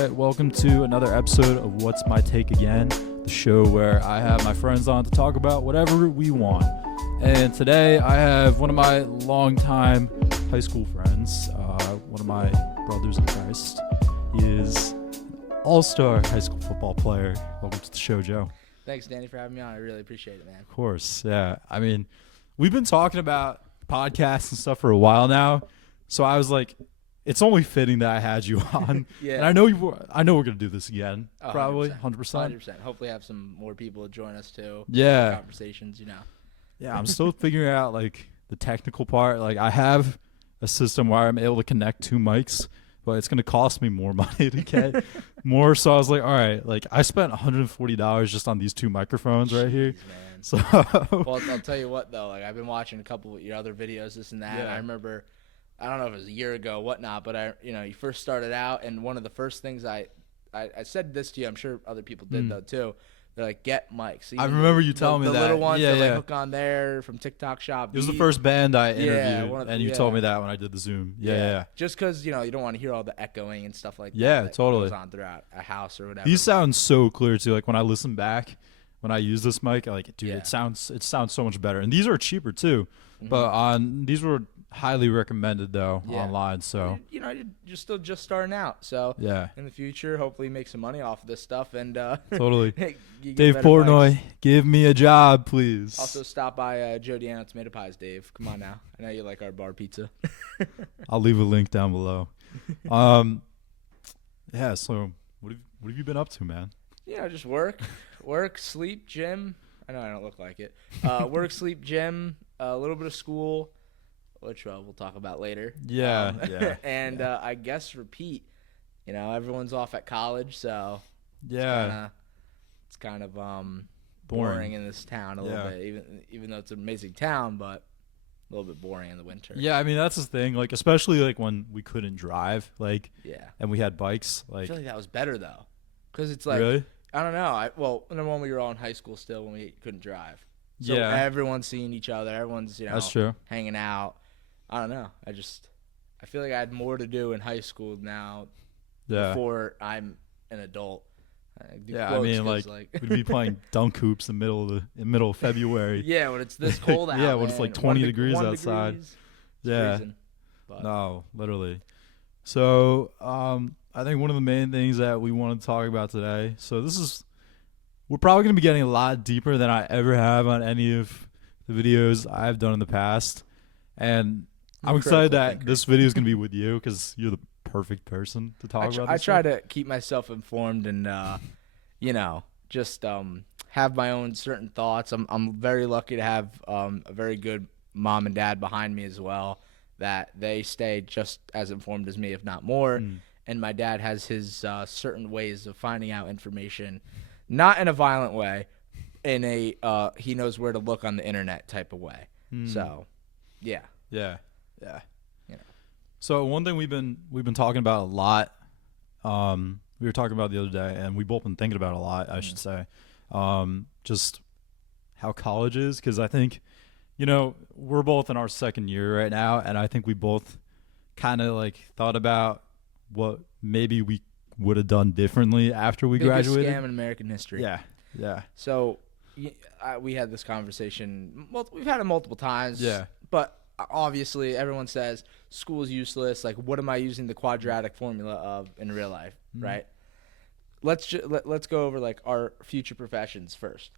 right, welcome to another episode of What's My Take Again, the show where I have my friends on to talk about whatever we want. And today I have one of my longtime high school friends, one of my brothers in Christ. He is an all-star high school football player. Welcome to the show, Joe. Thanks, Danny, for having me on. I really appreciate it, man. Of course, yeah. I mean, we've been talking about podcasts and stuff for a while now, so I was like, it's only fitting that I had you on. Yeah. And I know we're gonna do this again, probably 100%. 100%. Hopefully, have some more people to join us too. Yeah. Conversations, Yeah, I'm still figuring out like the technical part. Like I have a system where I'm able to connect two mics, but it's gonna cost me more money to get more. So I was like, all right, like I spent $140 just on these two microphones right here. Man. So well, I'll tell you what though. Like I've been watching a couple of your other videos, this and that. Yeah. And I remember, I don't know if it was a year ago, whatnot, but you first started out, and one of the first things I said this to you. I'm sure other people did though too. They're like, get mics. I remember you telling me that. The little ones yeah, that yeah. like hook on there from TikTok Shop. It was the first band I interviewed, one of the- and you told me that when I did the Zoom. Yeah. Just because, you don't want to hear all the echoing and stuff like that. Yeah, that totally. goes on throughout a house or whatever. These sound so clear too. Like when I listen back, when I use this mic, like dude, Yeah. it sounds so much better. And these are cheaper too, Mhm. but these were highly recommended though Yeah. online. So you're still just starting out. So yeah, in the future, hopefully make some money off of this stuff. And totally. you get Dave better Portnoy, mics. give me a job, please. Also stop by Joe Deanna Tomato Pies, Dave. Come on now. I know you like our bar pizza. I'll leave a link down below. Yeah. So what have you been up to, man? Just work, sleep, gym. I know I don't look like it. Work, sleep, gym, a little bit of school, which we'll talk about later. Yeah, yeah. And I guess repeat. Everyone's off at college, so Yeah. it's kind of boring in this town a little Yeah. bit. Even though it's an amazing town, but a little bit boring in the winter. Yeah, I mean that's the thing. Like especially like when we couldn't drive, like Yeah. and we had bikes. I Like feel like that was better though, because it's like really? I don't know. Number one, we were all in high school still when we couldn't drive. So Yeah. everyone's seeing each other. Everyone's That's true. hanging out. I don't know. I feel like I had more to do in high school now. Yeah. Before I'm an adult. Yeah, I mean, like we'd be playing dunk hoops in the middle of February. Yeah, when it's this cold out. Yeah, when it's man. like 20 degrees 1 outside. degrees, it's Yeah. freezing. But No, literally. So, I think one of the main things that we want to talk about today. So we're probably going to be getting a lot deeper than I ever have on any of the videos I've done in the past, and I'm excited critical that thinker. this video is going to be with you because you're the perfect person to talk about. I This try stuff. to keep myself informed and just have my own certain thoughts. I'm very lucky to have a very good mom and dad behind me as well, that they stay just as informed as me, if not more. And my dad has his certain ways of finding out information, not in a violent way, in a he knows where to look on the internet type of way. So, yeah. Yeah. You know. So one thing we've been talking about a lot, we were talking about the other day, and we both been thinking about a lot, I should say, just how college is, because I think, we're both in our second year right now, and I think we both kind of like thought about what maybe we would have done differently after we Biggest graduated. scam in American history. Yeah. So we had this conversation. We've had it multiple times. Yeah. But obviously, everyone says school is useless. Like, what am I using the quadratic formula of in real life, right? Let's go over like our future professions first.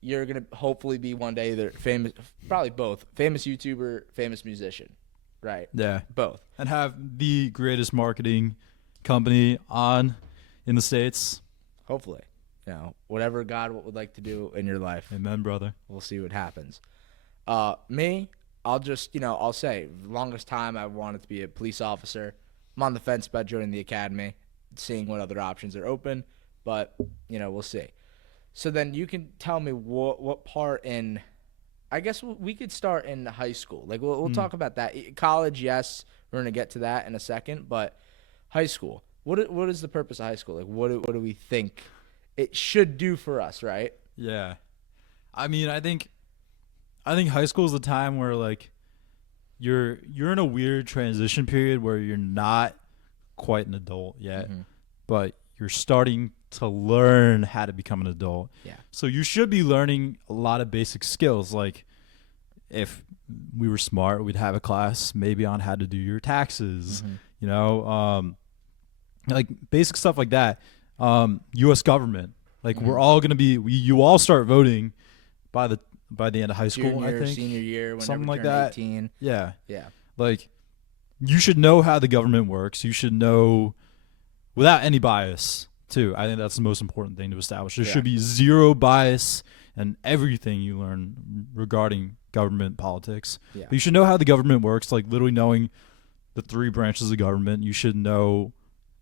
You're gonna hopefully be one day either famous, probably both, famous YouTuber, famous musician, right? Yeah. Both. And have the greatest marketing company in the States. Hopefully, whatever God would like to do in your life. Amen, brother. We'll see what happens. Me, I'll just, I'll say, longest time I wanted to be a police officer. I'm on the fence about joining the academy, seeing what other options are open, but, we'll see. So then you can tell me what part in, I guess we could start in high school. Like, we'll talk about that. College, yes, we're going to get to that in a second, but high school, what is the purpose of high school? Like, what do we think it should do for us, right? Yeah. I mean, I think high school is the time where like you're in a weird transition period where you're not quite an adult yet. but you're starting to learn how to become an adult. Yeah. So you should be learning a lot of basic skills. Like if we were smart, we'd have a class maybe on how to do your taxes, you know, like basic stuff like that. U.S. government, like we're all going to be, you all start voting by the end of high school, Junior, I think. senior year, whenever Something like turn that. 18. Yeah. Yeah. Like you should know how the government works. You should know without any bias too. I think that's the most important thing to establish. There should be zero bias in everything you learn regarding government politics. Yeah. But you should know how the government works, like literally knowing the 3 branches of government. You should know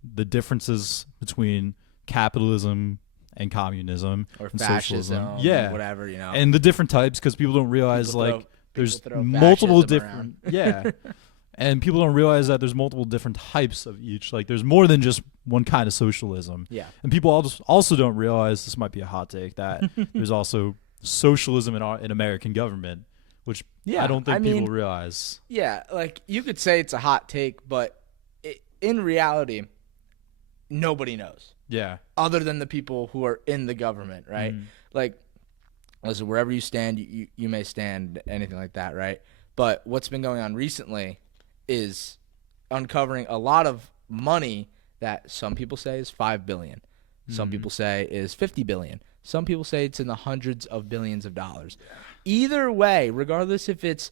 the differences between capitalism and communism Or and fascism, socialism. Yeah. whatever, you know. And the different types, because people don't realize People like throw there's fascism multiple around. different yeah. And people don't realize that there's multiple different types of each. Like there's more than just one kind of socialism. Yeah. And people also don't realize, this might be a hot take, that there's also socialism in American government, which I don't think people realize. Yeah, like you could say it's a hot take, but in reality, nobody knows. Yeah. Other than the people who are in the government, right? Like, listen, wherever you stand, you may stand, anything like that, right? But what's been going on recently is uncovering a lot of money that some people say is $5 billion. Some people say is $50 billion. Some people say it's in the hundreds of billions of dollars. Either way, regardless if it's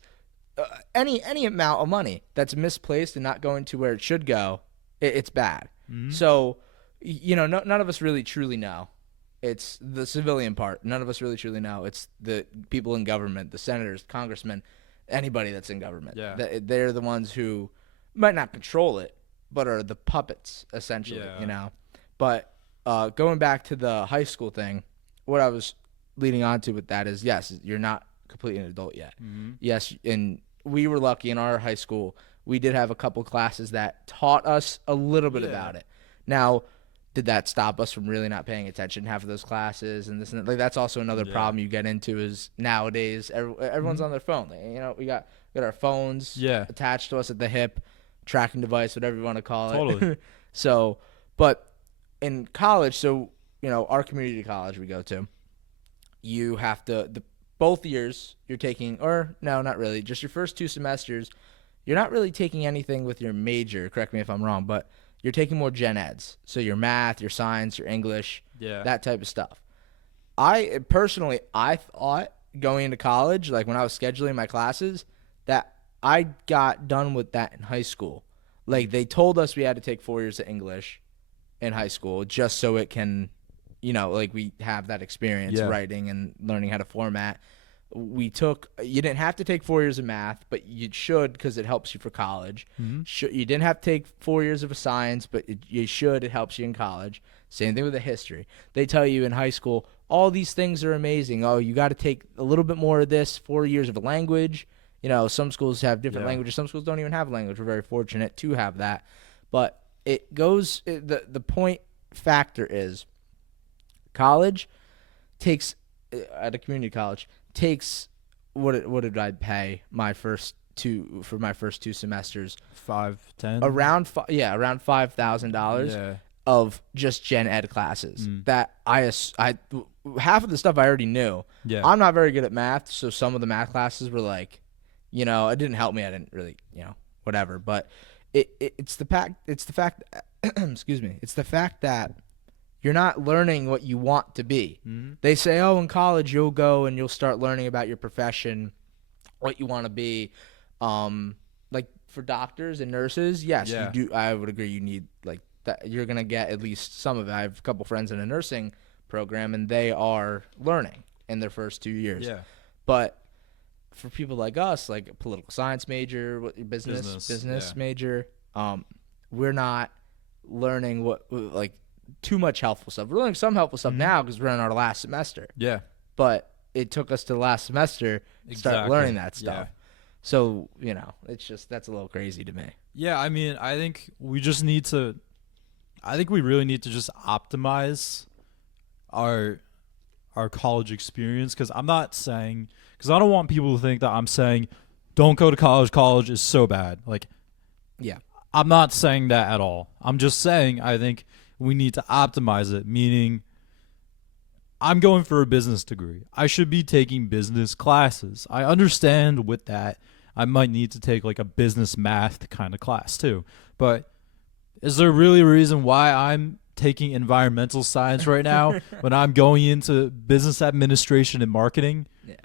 any amount of money that's misplaced and not going to where it should go, it's bad. So, you know, none of us really truly know. It's the civilian part. None of us really truly know. It's the people in government, the senators, congressmen, anybody that's in government. Yeah. They're the ones who might not control it, but are the puppets, essentially, you know. But going back to the high school thing, what I was leading on to with that is, yes, you're not completely an adult yet. Yes, and we were lucky in our high school. We did have a couple classes that taught us a little bit about it. Now, did that stop us from really not paying attention half of those classes and this and that? Like that's also another problem you get into is nowadays everyone's on their phone. Like, you know, we got our phones attached to us at the hip, tracking device, whatever you want to call it. Totally. So, but in college, so you know, our community college we go to, you have to both years you're taking, or no, not really, just your first 2 semesters, you're not really taking anything with your major. Correct me if I'm wrong, but you're taking more gen eds. So your math, your science, your English, that type of stuff. I thought going into college, like when I was scheduling my classes, that I got done with that in high school. Like they told us we had to take 4 years of English in high school just so it can, you know, like we have that experience writing and learning how to format. You didn't have to take 4 years of math, but you should because it helps you for college. You didn't have to take 4 years of a science, but you should. It helps you in college. Same thing with the history. They tell you in high school, all these things are amazing. Oh, you got to take a little bit more of this, 4 years of a language. You know, some schools have different languages. Some schools don't even have language. We're very fortunate to have that. But the point factor is college takes, at a community college, takes what did I pay my first 2 semesters? 5-10 around $5,000 of just gen ed classes that I half of the stuff I already knew. I'm not very good at math, so some of the math classes were like, you know, it didn't help me. I didn't really, you know, whatever. But it's the fact excuse me, it's the fact that you're not learning what you want to be. They say, oh, in college you'll go and you'll start learning about your profession, what you want to be. Like for doctors and nurses, yes, you do. I would agree. You need like that. You're gonna get at least some of it. I have a couple friends in a nursing program, and they are learning in their first 2 years. But for people like us, like a political science major, business major, we're not learning like too much helpful stuff. We're learning some helpful stuff now because we're in our last semester. But it took us to the last semester to start learning that stuff. So, you know, it's just, that's a little crazy to me. Yeah, I mean, I think we really need to just optimize our college experience, because I'm not saying, because I don't want people to think that I'm saying don't go to college. College is so bad. Like, I'm not saying that at all. I'm just saying I think We need to optimize it, meaning I'm going for a business degree. I should be taking business classes. I understand with that I might need to take like a business math kind of class too. But is there really a reason why I'm taking environmental science right now when I'm going into business administration and marketing? Yeah.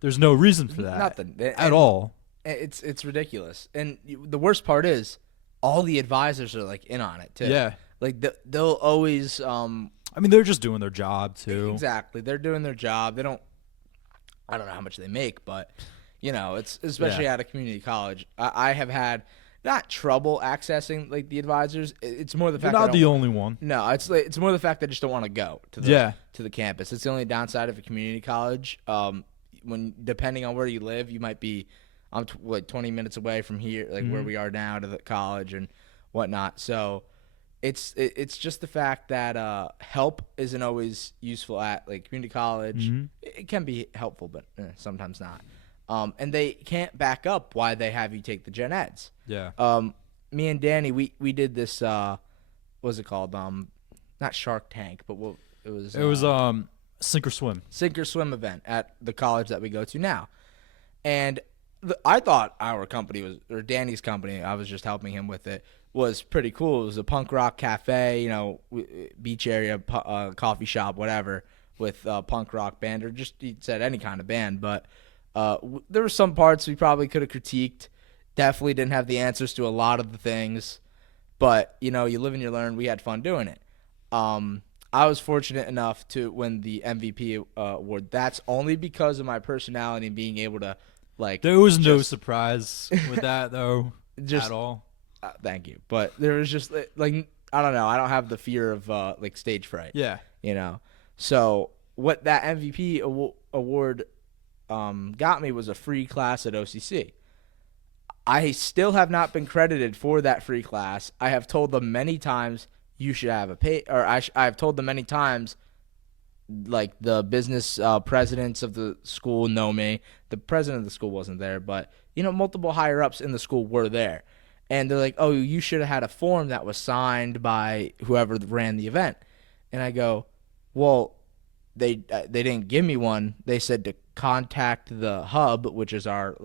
There's no reason for that. Nothing. At all. It's ridiculous. And the worst part is all the advisors are like in on it too. Yeah. Like they'll always I mean, they're just doing their job too. Exactly. They're doing their job. I don't know how much they make, but it's especially at a community college. I have had not trouble accessing like the advisors. It's more the fact You're not the only one. No, it's more the fact that I just don't want to go to the campus. It's the only downside of a community college. When depending on where you live, you might be 20 minutes away from here, like where we are now, to the college and whatnot. So it's just the fact that help isn't always useful at like community college. It can be helpful, but sometimes not. And they can't back up why they have you take the gen eds. Yeah. Me and Danny, we did this. What was it called? Not Shark Tank, but it was. It was sink or swim. Sink or swim event at the college that we go to now, and I thought our company or Danny's company. I was just helping him with it. Was pretty cool. It was a punk rock cafe, beach area, coffee shop, whatever, with a punk rock band, or just he said any kind of band. But there were some parts we probably could have critiqued. Definitely didn't have the answers to a lot of the things, but you live and you learn. We had fun doing it. I was fortunate enough to win the MVP award. That's only because of my personality and being able to There was no surprise with that though, at all. Thank you, but there was just like I don't know. I don't have the fear of stage fright. Yeah, So what that MVP award got me was a free class at OCC. I still have not been credited for that free class. I have told them many times you should have I have told them many times, like the business presidents of the school know me. The president of the school wasn't there, but multiple higher ups in the school were there. And they're like, oh, you should have had a form that was signed by whoever ran the event. And I go, well, they didn't give me one. They said to contact the hub, which is our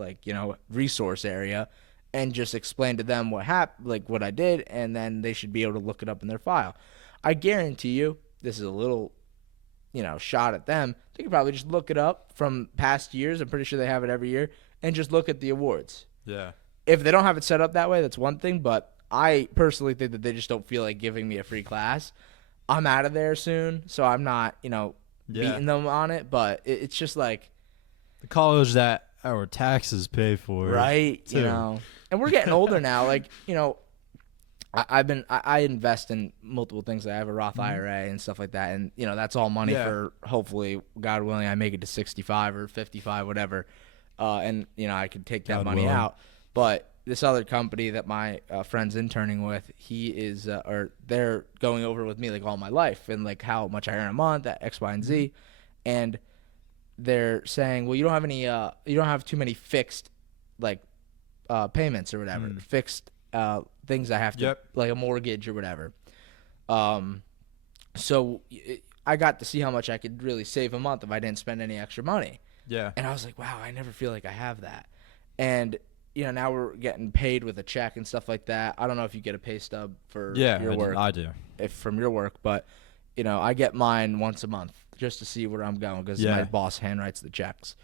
resource area, and just explain to them what happened, what I did, and then they should be able to look it up in their file. I guarantee you, this is a little, shot at them. They could probably just look it up from past years. I'm pretty sure they have it every year, and just look at the awards. Yeah. If they don't have it set up that way, that's one thing, but I personally think that they just don't feel like giving me a free class. I'm out of there soon, so I'm not, beating them on it, but it's just like the college that our taxes pay for. Right, too. And we're getting older now. I invest in multiple things. I have a Roth IRA and stuff like that, and that's all money for hopefully, God willing, I make it to 65 or 55, whatever, and I could take that God money willing. out. But this other company that my friend's interning with, he is, or they're going over with me all my life and how much I earn a month at X, Y, and Z, and they're saying, well, you don't have any, you don't have too many fixed payments or whatever, fixed things I have to, like a mortgage or whatever. So I got to see how much I could really save a month if I didn't spend any extra money. Yeah. And I was like, wow, I never feel like I have that. And now we're getting paid with a check and stuff like that. I don't know if you get a pay stub for your work. I do. If from your work, but I get mine once a month just to see where I'm going because my boss handwrites the checks,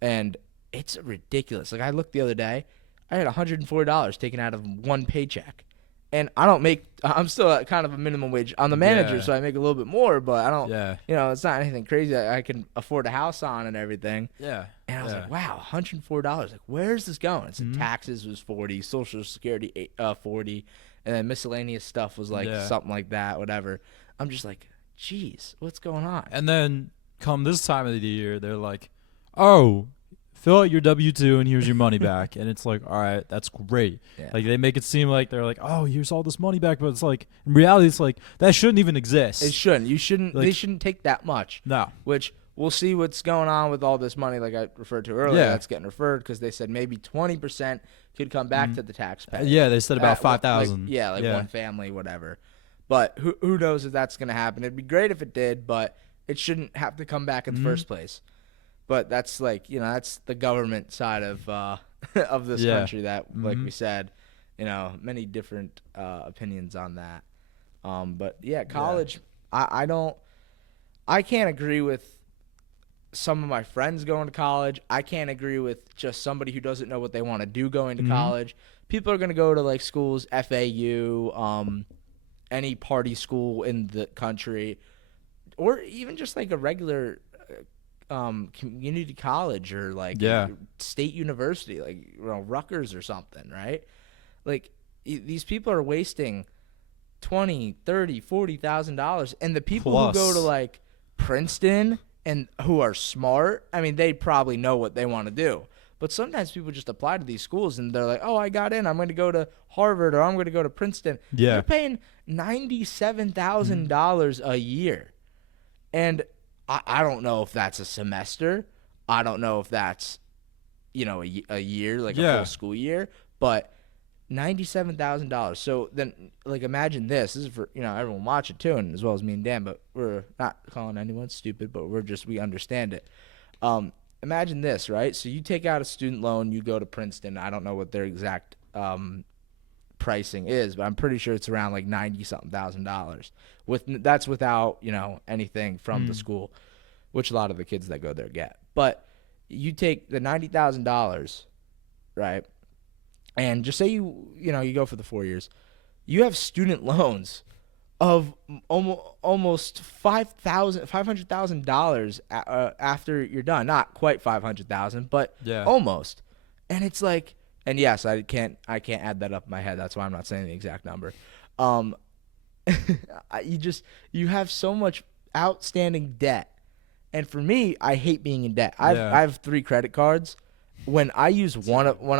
and it's ridiculous. I looked the other day, I had $104 taken out of one paycheck, and I'm still at kind of a minimum wage. I'm the manager, so I make a little bit more, but I don't. It's not anything crazy that I can afford a house on and everything. Yeah. And I was like, wow, $104. Where's this going? It's taxes was $40, Social Security $40, and then miscellaneous stuff was something like that, whatever. I'm just like, geez, what's going on? And then come this time of the year, they're like, oh, fill out your W-2 and here's your money back. And it's like, all right, that's great. Yeah. They make it seem like they're like, oh, here's all this money back. But it's like, in reality, it's like, that shouldn't even exist. It shouldn't. You shouldn't. They shouldn't take that much. No. Which we'll see what's going on with all this money, like I referred to earlier. That's getting referred because they said maybe 20% could come back to the taxpayer. Yeah, they said about 5,000. One family, whatever. But who knows if that's going to happen? It'd be great if it did, but it shouldn't have to come back in the first place. But that's like, that's the government side of of this country that, like we said, many different opinions on that. But yeah, college, I can't agree with some of my friends going to college. I can't agree with just somebody who doesn't know what they want to do going to college. People are going to go to like schools, FAU, any party school in the country, or even just like a regular community college or like state university, like Rutgers or something, right? Like these people are wasting $20,000, $30,000, $40,000, and the people who go to like Princeton and who are smart, I mean, they probably know what they want to do. But sometimes people just apply to these schools and they're like, oh, I got in. I'm going to go to Harvard or I'm going to go to Princeton. Yeah. You're paying $97,000 a year. And I don't know if that's a semester. I don't know if that's, a year, like a full school year. But $97,000. So then, like, imagine this. This is for, everyone watch it too, and as well as me and Dan, but we're not calling anyone stupid, but we understand it. Imagine this, right? So you take out a student loan, you go to Princeton. I don't know what their exact pricing is, but I'm pretty sure it's around like $90-something thousand. That's without, anything from the school, which a lot of the kids that go there get. But you take the $90,000, right? And just say you go for the 4 years, you have student loans of almost $500,000 after you're done. Not quite 500,000, but almost. And it's like, and yes, I can't add that up in my head. That's why I'm not saying the exact number. You have so much outstanding debt, and for me, I hate being in debt. I have 3 credit cards. When I use one of them,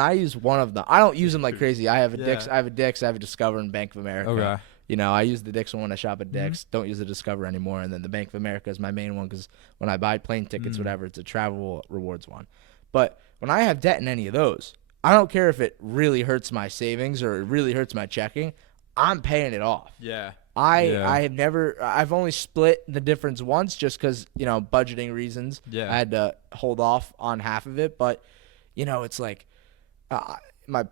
I don't use them like crazy. I have a Dick's, I have a Discover, and Bank of America. Okay. I use the Dick's one when I shop at Dick's. Don't use the Discover anymore. And then the Bank of America is my main one because when I buy plane tickets, whatever, it's a travel rewards one. But when I have debt in any of those, I don't care if it really hurts my savings or it really hurts my checking. I'm paying it off. Yeah. I've only split the difference once just because, budgeting reasons. Yeah. I had to hold off on half of it. But, it's like my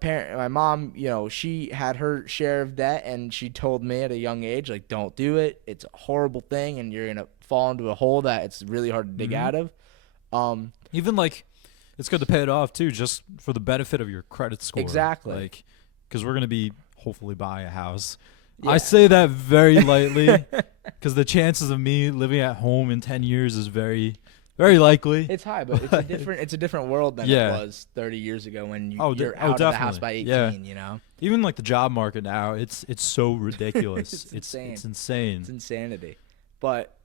mom, she had her share of debt, and she told me at a young age, like, don't do it. It's a horrible thing, and you're going to fall into a hole that it's really hard to dig out of. Even like, it's good to pay it off too, just for the benefit of your credit score. Exactly. Like, because we're going to be hopefully buying a house. Yeah. I say that very lightly because the chances of me living at home in 10 years is very, very likely. It's high, but it's a different world than it was 30 years ago when you're out of the house by 18. Even like the job market now, it's so ridiculous. It's insane. It's insane. It's insanity. But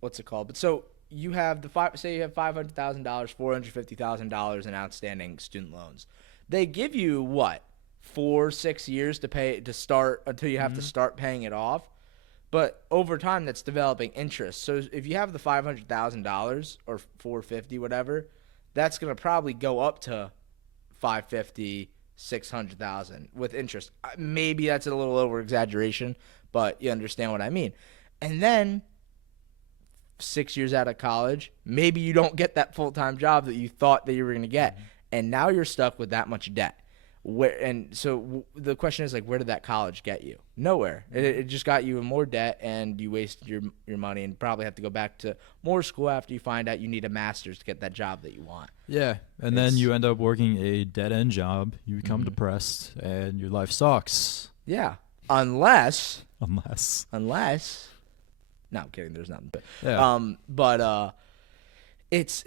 what's it called? But so you have say you have $500,000, $450,000 in outstanding student loans. They give you what? 4-6 years to start until you have to start paying it off, but over time that's developing interest. So if you have the $500,000 or $450,000, whatever, that's gonna probably go up to $550,000, $600,000 with interest. Maybe that's a little over exaggeration, but you understand what I mean. And then 6 years out of college, maybe you don't get that full-time job that you thought that you were gonna get, and now you're stuck with that much debt. So the question is, like, where did that college get you? Nowhere. It just got you in more debt, and you wasted your money and probably have to go back to more school after you find out you need a master's to get that job that you want. Yeah, and then you end up working a dead-end job. You become depressed, and your life sucks. Yeah, unless. No, I'm kidding. There's nothing. It's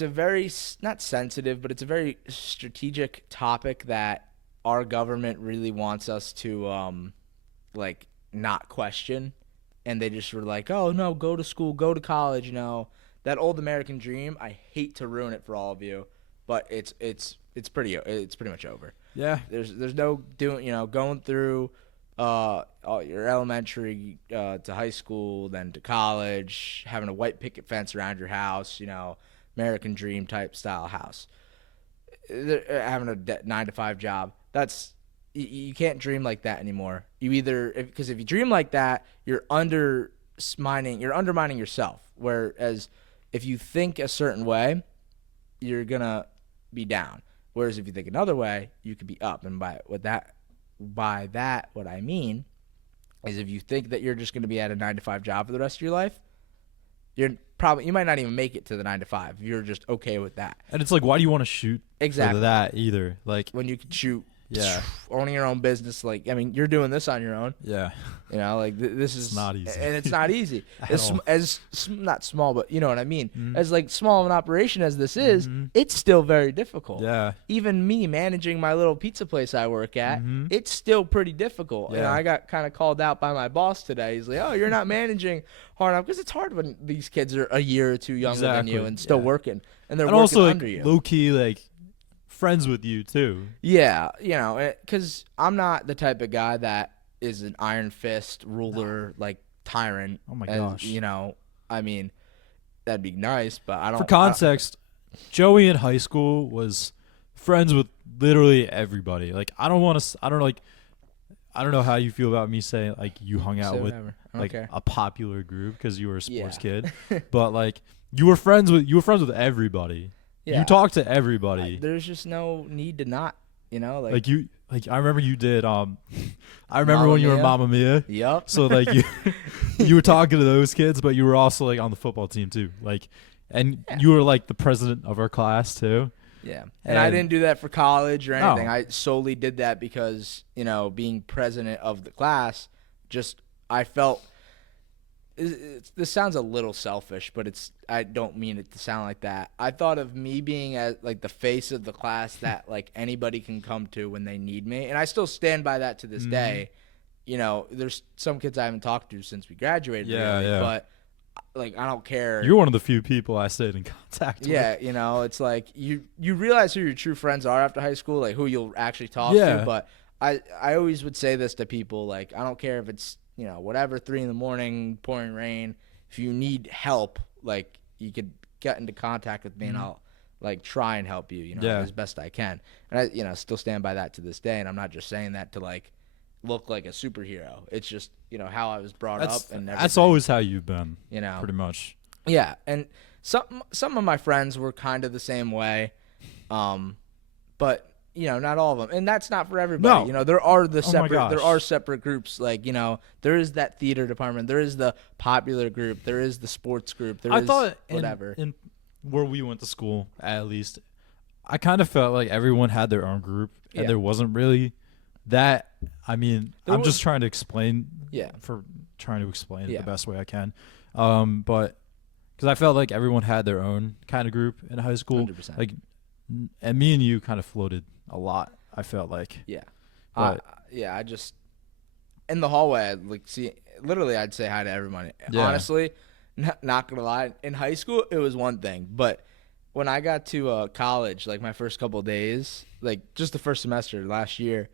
a very, not sensitive, but it's a very strategic topic that our government really wants us to not question, and they just were like, oh no, go to school, go to college, that old American dream. I hate to ruin it for all of you, but it's pretty much over. Yeah, there's no going through your elementary to high school, then to college, having a white picket fence around your house, American dream type style house, having a 9-to-5 job. That's you can't dream like that anymore. You either because if you dream like that, you're undermining yourself. Whereas if you think a certain way, you're gonna be down. Whereas if you think another way, you could be up. And by that, what I mean is if you think that you're just gonna be at a 9 to 5 job for the rest of your life, you might not even make it to the 9 to 5. You're just okay with that. And it's like, why do you want to shoot Exactly for that either? Like, when you could shoot, yeah, owning your own business. Like, I mean, you're doing this on your own. yeah, You know, like this is not easy. and it's not easy. At all. Not small, but you know what I mean. Mhm. As like small of an operation as this is, Mhm. it's still very difficult. Yeah. Even me managing my little pizza place I work at, Mhm. it's still pretty difficult. And Yeah. I got kind of called out by my boss today. He's like, "Oh, you're not managing hard enough," because it's hard when these kids are a year or two younger than you Exactly, and still yeah. working, and they're And working also, like, under you. low key, like, friends with you too. Yeah, you know, because I'm not the type of guy that is an iron fist ruler, like tyrant. Oh my as, gosh. You know, I mean, that'd be nice, but I don't. For context, Joey in high school was friends with literally everybody. Like, I don't know how you feel about me saying like you hung out with whatever. I don't like care. a popular group because you were a sports Yeah. kid, but like you were friends with everybody. Yeah. You talked to everybody. There's just no need to not, you know, like I remember you did I remember Mamma when you were Mia? Mamma Mia. Yup. So like you were talking to those kids, but you were also like on the football team too. Like, and Yeah. you were like the president of our class too. Yeah. And I didn't do that for college or anything. No. I solely did that because, you know, being president of the class, I felt this sounds a little selfish, but I don't mean it to sound like that. I thought of me being as like the face of the class that like anybody can come to when they need me, and I still stand by that to this day. You know, there's some kids I haven't talked to since we graduated, Yeah, really, yeah. but like I don't care. You're one of the few people I stayed in contact with. Yeah, you know, it's like you realize who your true friends are after high school, like who you'll actually talk Yeah. to. But I always would say this to people, like I don't care if it's, you know, whatever, 3 a.m, pouring rain. If you need help, like you could get into contact with me and I'll like try and help you, you know, Yeah. as best I can. And I, you know, still stand by that to this day. And I'm not just saying that to like look like a superhero. It's just, you know, how I was brought up and everything. That's always how you've been, you know, pretty much. yeah, and some of my friends were kind of the same way, but you know, not all of them, and that's not for everybody. No. You know, there are gosh. separate groups. Like, you know, there is that theater department, there is the popular group, there is the sports group, there I is thought whatever. in where we went to school, at least, I kind of felt like everyone had their own group, and Yeah. there wasn't really that. I mean, There I'm was- just trying to explain Yeah, it Yeah. the best way I can. But because I felt like everyone had their own kind of group in high school, 100%. like, and me and you kind of floated a lot. I felt like, yeah, but yeah. I just in the hallway, I'd like see. Literally, I'd say hi to everybody. Yeah. Honestly, not gonna lie. In high school, it was one thing, but when I got to college, like my first couple of days, like just the first semester last year,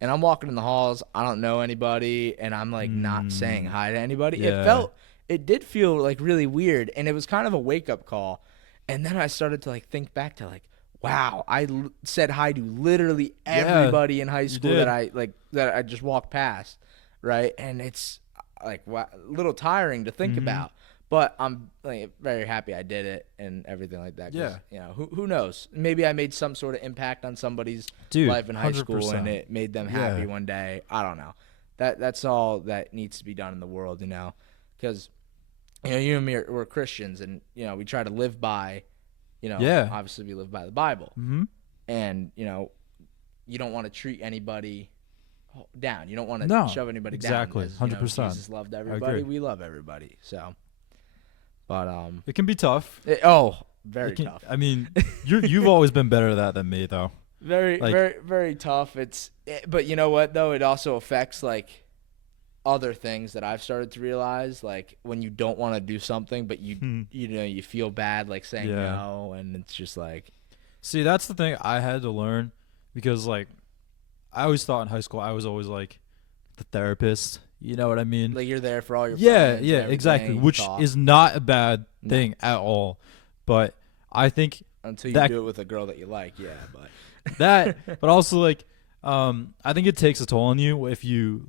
and I'm walking in the halls, I don't know anybody, and I'm like not saying hi to anybody. Yeah. It did feel like really weird, and it was kind of a wake up call. And then I started to like think back to like, wow, I said hi to literally everybody in high school did. that I just walked past, right? And it's like a little tiring to think about. But I'm like very happy I did it and everything like that. 'Cause, Yeah. you know, who knows? Maybe I made some sort of impact on somebody's Dude, life in high school 100%. and it made them happy Yeah. one day. I don't know. That's all that needs to be done in the world, you know, because you know you and me we're Christians and you know we try to live by, you know, Yeah. obviously we live by the Bible, and you know you don't want to treat anybody down. You don't want to No, shove anybody exactly, down. As, 100%. You know, Jesus loved everybody. agree. We love everybody. So, but it can be tough. very It can- tough. I mean, you've always been better at that than me, though. Very, like- very, very tough. But you know what though? It also affects like other things that I've started to realize. Like when you don't want to do something, but you know you feel bad like saying Yeah. no, and it's just like See, that's the thing I had to learn because, like, I always thought in high school I was always like the therapist. You know what I mean? you're there for all your Yeah, friends and yeah, exactly. everything, Which talk, is not a bad thing at all. But I think until you that- do it with a girl that you like. Yeah, but that, but also like I think it takes a toll on you if you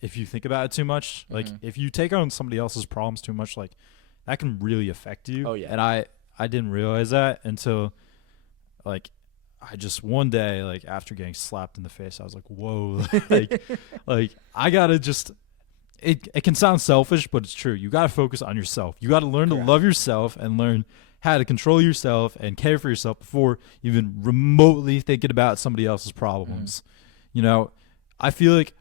if you think about it too much. Like if you take on somebody else's problems too much, like that can really affect you. Oh, yeah. And I didn't realize that until like I just one day, like after getting slapped in the face, I was like, whoa, like I gotta just it can sound selfish, but it's true. You gotta focus on yourself. You gotta learn to Correct. love yourself and learn how to control yourself and care for yourself before even remotely thinking about somebody else's problems. You know, I feel like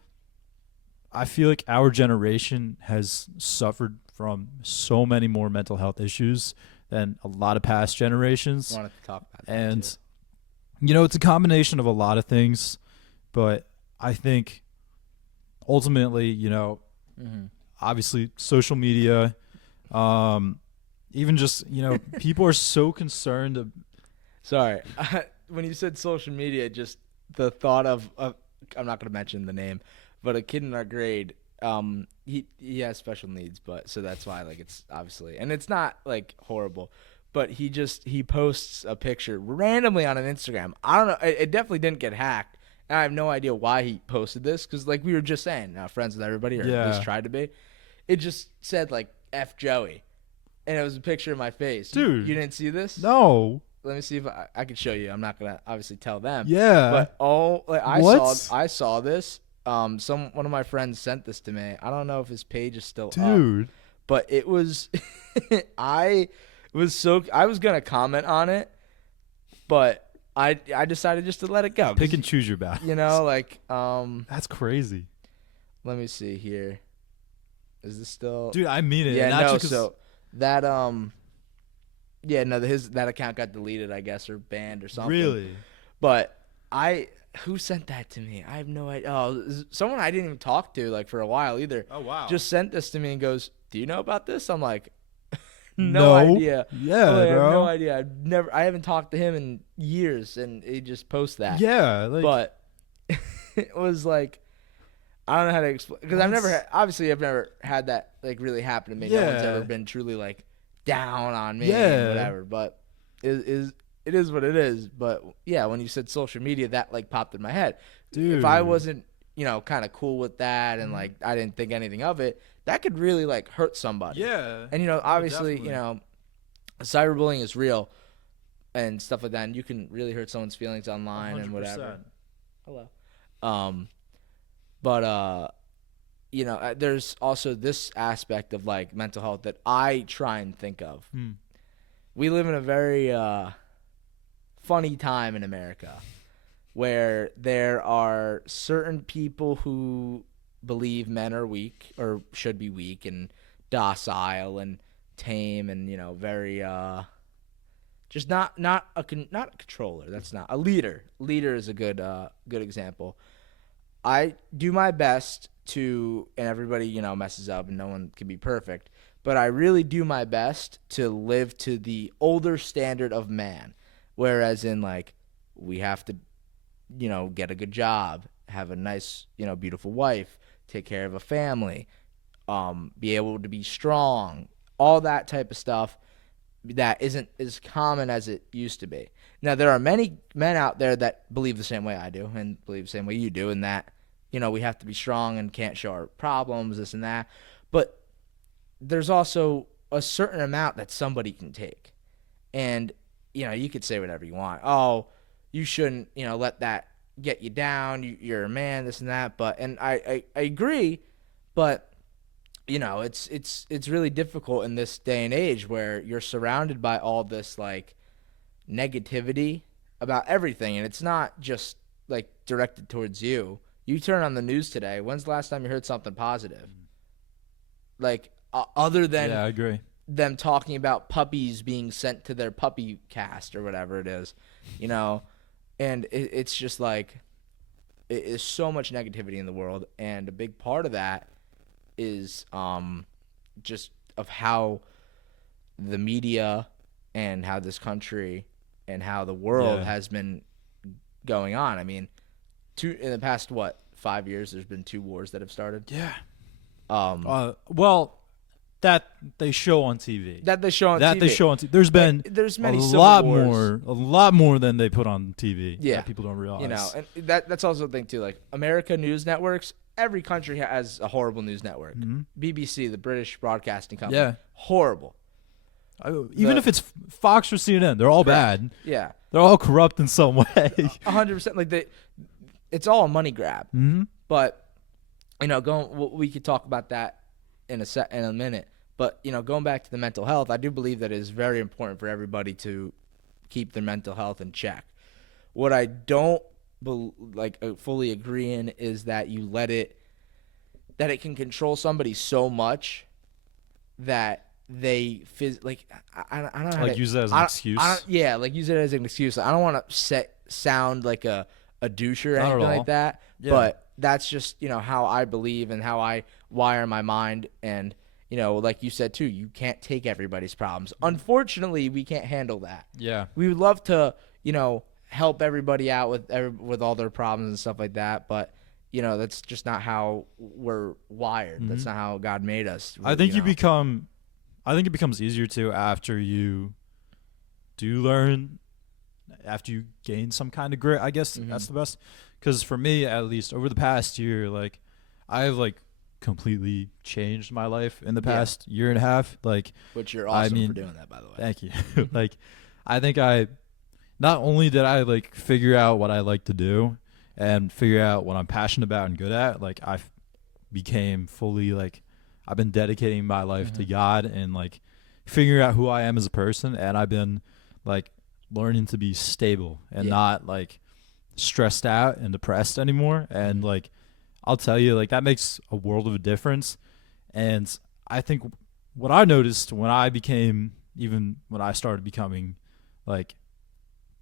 our generation has suffered from so many more mental health issues than a lot of past generations. Wanted to talk about that And too. you know, it's a combination of a lot of things, but I think ultimately, you know, obviously social media, even just, you know, people are so concerned Sorry, when you said social media, just the thought of I'm not going to mention the name, but a kid in our grade, he has special needs, but so that's why like it's obviously, and it's not like horrible, but he posts a picture randomly on an Instagram. I don't know, it definitely didn't get hacked, and I have no idea why he posted this because like we were just saying, friends with everybody, or at least tried to be. It just said like F Joey, and it was a picture of my face. Dude. You didn't see this? no. Let me see if I can show you. I'm not gonna obviously tell them. Yeah. But like What? I saw this. One of my friends sent this to me. I don't know if his page is still up, Dude. but it was. I was gonna comment on it, but I decided just to let it go. Pick and choose your battles. You know, like That's crazy. let me see here. Is this still? Dude, I mean it. Yeah, Not no. just 'cause- So that yeah, no. That account got deleted, I guess, or banned or something. Really? But who sent that to me? I have no idea. Oh, someone I didn't even talk to like for a while either. Oh wow. Just sent this to me and goes, "Do you know about this?" I'm like, No. idea. Yeah, I have bro. no idea. I haven't talked to him in years, and he just posts that. Yeah, like But it was like, I don't know how to explain because I've never had that like really happen to me. No one's Yeah. ever been truly like down on me Yeah. and whatever. But it is what it is. But yeah, when you said social media, that like popped in my head. dude. If I wasn't, kind of cool with that and like I didn't think anything of it, that could really like hurt somebody. Yeah. And obviously, definitely. cyberbullying is real and stuff like that, and you can really hurt someone's feelings online and 100%. whatever. Hello. But there's also this aspect of like mental health that I try and think of. We live in a very funny time in America where there are certain people who believe men are weak or should be weak and docile and tame and very just not a controller. That's not a leader. Leader is a good example. I do my best to, and everybody messes up and no one can be perfect, but I really do my best to live to the older standard of man. Whereas in like we have to get a good job, have a nice, beautiful wife, take care of a family, be able to be strong, all that type of stuff that isn't as common as it used to be. Now, there are many men out there that believe the same way I do and believe the same way you do, and that, we have to be strong and can't show our problems, this and that. But there's also a certain amount that somebody can take. And, you could say whatever you want. Oh, you shouldn't, let that get you down. You're a man, this and that. And I agree, but it's really difficult in this day and age where you're surrounded by all this like negativity about everything, and it's not just like directed towards you. You turn on the news today. When's the last time you heard something positive? Like other than Yeah, I agree. them talking about puppies being sent to their puppy cast or whatever it is, and it's just like it is so much negativity in the world, and a big part of that is just of how the media and how this country and how the world has been going on. I mean, in the past 5 years, there's been 2 wars that have started. Yeah. Um, Well, that they show on TV. That they show on That TV. they show on TV. There's been there's many a civil lot wars. more, a lot more than they put on TV. Yeah. That people don't realize. You know, and that's also the thing too. Like America news networks, every country has a horrible news network. BBC, the British Broadcasting Company, Yeah. horrible. Even if it's Fox or CNN, they're all bad. Yeah, They're all corrupt in some way. 100%. Like it's all a money grab. Mm-hmm. But you know, we could talk about that in a minute. But you know, going back to the mental health, I do believe that it is very important for everybody to keep their mental health in check. What I don't fully agree in is that that it can control somebody so much that they I don't know how Like to, use that as an excuse. yeah, like use it as an excuse. I don't want to sound like a douche or Not at anything all. like that, Yeah. but that's just, you know, how I believe and how I wire my mind. And you know, like you said too, you can't take everybody's problems. Unfortunately, we can't handle that. Yeah. We would love to, you know, help everybody out with all their problems and stuff like that, but you know, that's just not how we're wired. That's not how God made us. I think know. I think it becomes easier too after you do learn, after you gain some kind of grit. I guess that's the best. Because for me, at least, over the past year, like I've like completely changed my life in the past year and a half. Like, which you're awesome for doing that, by the way. Thank you. Like, I think not only did I like figure out what I like to do and figure out what I'm passionate about and good at, like I became fully like I've been dedicating my life to God and like figuring out who I am as a person, and I've been like learning to be stable and not like stressed out and depressed anymore. And like I'll tell you, like that makes a world of a difference. And I think what I noticed when I started becoming like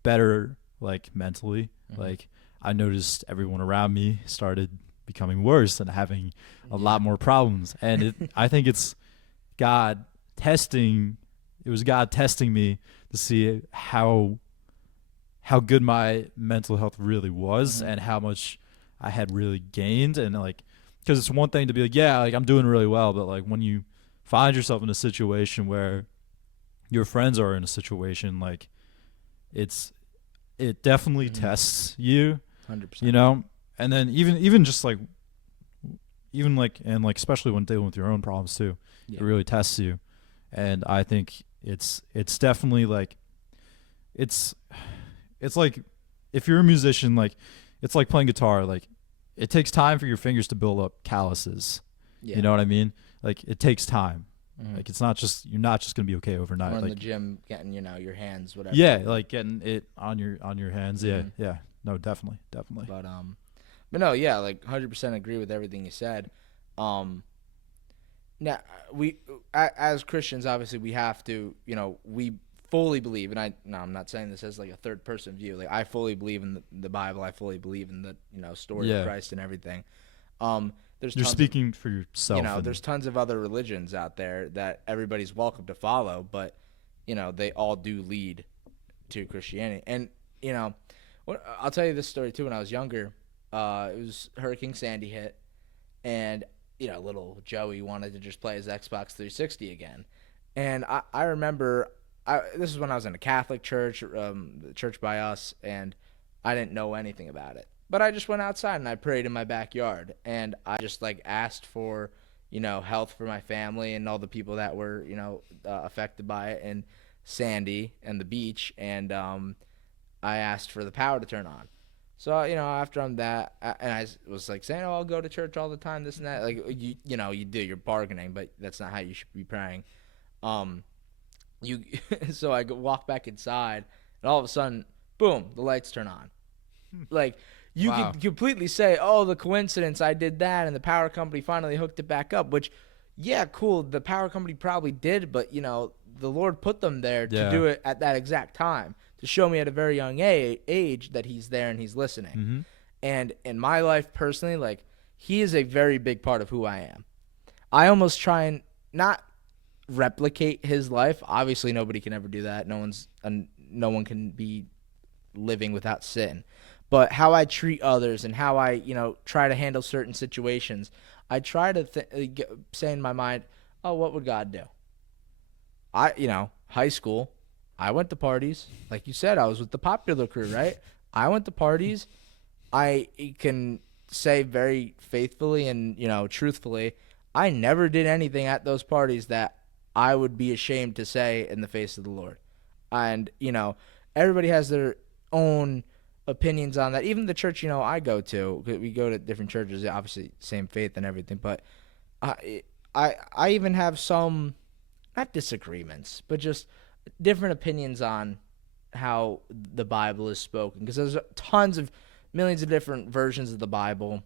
better, like mentally, like I noticed everyone around me started becoming worse and having a lot more problems. And I think it's God testing. It was God testing me to see how good my mental health really was and how much I had really gained. And like, because it's one thing to be like, yeah, like I'm doing really well, but like when you find yourself in a situation where your friends are in a situation, like it definitely tests you, 100%. you know. And then even just like and like especially when dealing with your own problems too, it really tests you. And I think it's definitely like it's like if you're a musician, like it's like playing guitar. Like it takes time for your fingers to build up calluses. You know what I mean? Like it takes time. Like it's not just you're not just gonna be okay overnight. Or in like the gym, getting your hands, whatever. Yeah, like getting it on your hands. Yeah, yeah. No, definitely. But no, yeah, like 100% agree with everything you said. Now we as Christians, obviously, we have to, you know, we fully believe, and I'm not saying this as like a third person view. Like I fully believe in the Bible. I fully believe in the story of Christ and everything. You're speaking for yourself. You know, there's tons of other religions out there that everybody's welcome to follow, but you know, they all do lead to Christianity. And you know, I'll tell you this story too. When I was younger, it was Hurricane Sandy hit, and you know, little Joey wanted to just play his Xbox 360 again. And I remember, this is when I was in a Catholic church, the church by us, and I didn't know anything about it. But I just went outside and I prayed in my backyard, and I just like asked for, you know, health for my family and all the people that were, you know, affected by it, and Sandy and the beach, and I asked for the power to turn on. So, you know, after I'm that, and I was like saying, oh, I'll go to church all the time, this and that. Like, you know, you do, you're bargaining, but that's not how you should be praying. So I walk back inside, and all of a sudden, boom, the lights turn on. Like, you could completely say, oh, the coincidence, I did that, and the power company finally hooked it back up, which, yeah, cool, the power company probably did, but, you know, the Lord put them there to do it at that exact time, to show me at a very young age that he's there and he's listening. And in my life personally, like, he is a very big part of who I am. I almost try and not replicate his life. Obviously, nobody can ever do that. No one can be living without sin. But how I treat others and how I, you know, try to handle certain situations, I try to say in my mind, oh, what would God do? High school, I went to parties. Like you said, I was with the popular crew, right? I went to parties. I can say very faithfully and, truthfully, I never did anything at those parties that I would be ashamed to say in the face of the Lord. And, everybody has their own opinions on that. Even the church, I go to, we go to different churches, obviously same faith and everything, but I even have some, not disagreements, but just different opinions on how the Bible is spoken, because there's tons of millions of different versions of the Bible.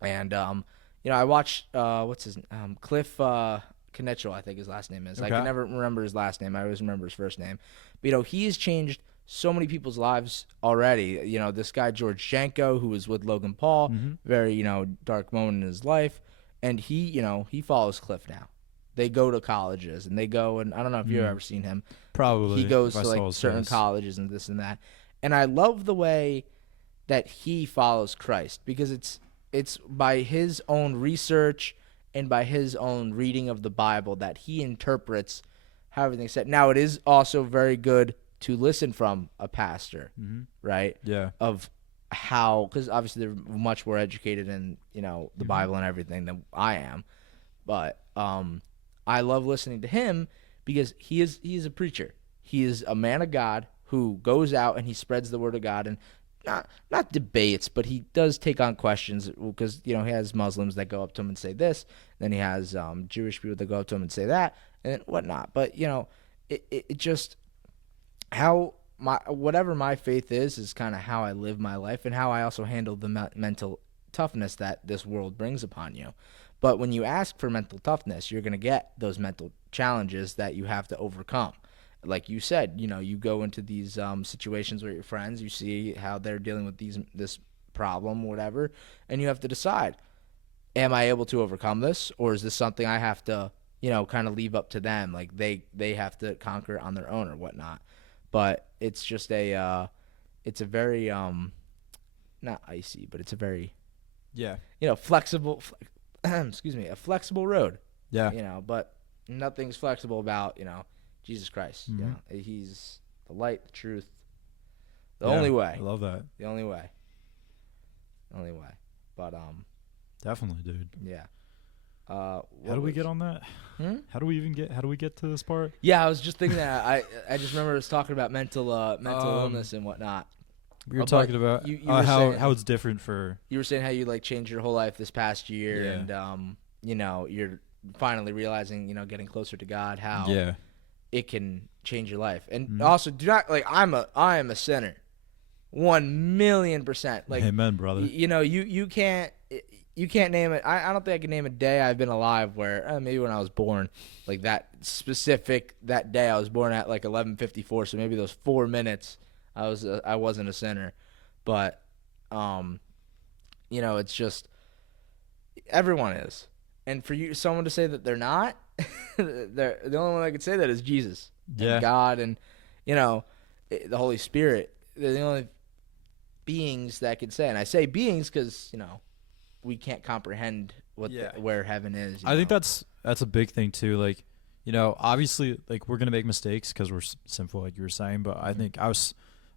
And I watched what's his Cliff Knetchell, I think his last name is. I Okay. can never remember his last name. I always remember his first name. But he's changed so many people's lives already. This guy George Janko, who was with Logan Paul, Mm-hmm. very dark moment in his life, and he follows Cliff now. They go to colleges and they go, and I don't know if you've ever seen him. Probably. He goes if I to saw like his certain face. colleges and this and that. And I love the way that he follows Christ, because it's by his own research and by his own reading of the Bible that he interprets how everything's said. Now, it is also very good to listen from a pastor, right? Yeah. Of how, because obviously they're much more educated in the Bible and everything than I am, but I love listening to him because he is a preacher. He is a man of God who goes out and he spreads the word of God, and not debates, but he does take on questions, because he has Muslims that go up to him and say this, then he has Jewish people that go up to him and say that, and whatnot. But it just, how whatever my faith is kind of how I live my life, and how I also handle the mental toughness that this world brings upon you. But when you ask for mental toughness, you're going to get those mental challenges that you have to overcome. Like you said, you go into these situations with your friends, you see how they're dealing with this problem, whatever, and you have to decide, am I able to overcome this, or is this something I have to, kind of leave up to them? Like they have to conquer it on their own or whatnot. But it's just it's a very, not icy, but it's a very, Yeah. flexible, excuse me, a flexible road. Yeah. But nothing's flexible about, Jesus Christ. Mhm. He's the light, the truth, the Yeah, only way. I love that. The only way. But Definitely, dude. yeah. How do we get on that? How do we get to this part? Yeah, I was just thinking that. I just remember us talking about mental illness and whatnot. We were But talking about you were how saying- how it's different for You were saying how you changed your whole life this past year, Yeah. and you're finally realizing, getting closer to God, how yeah. it can change your life. And Mhm. also, do not I am a sinner, 1,000,000%. Like, Amen, brother. you can't name it. I don't think I can name a day I've been alive where maybe when I was born, like that day I was born at like 11:54. So maybe those 4 minutes I wasn't a sinner, but it's just everyone is, and for someone to say that they're not, the only one that could say that is Jesus, Yeah. and God, and the Holy Spirit. They're the only beings that can say, and I say beings because we can't comprehend where heaven is. I think that's a big thing too. Like, obviously, like we're gonna make mistakes because we're sinful, like you were saying. But I think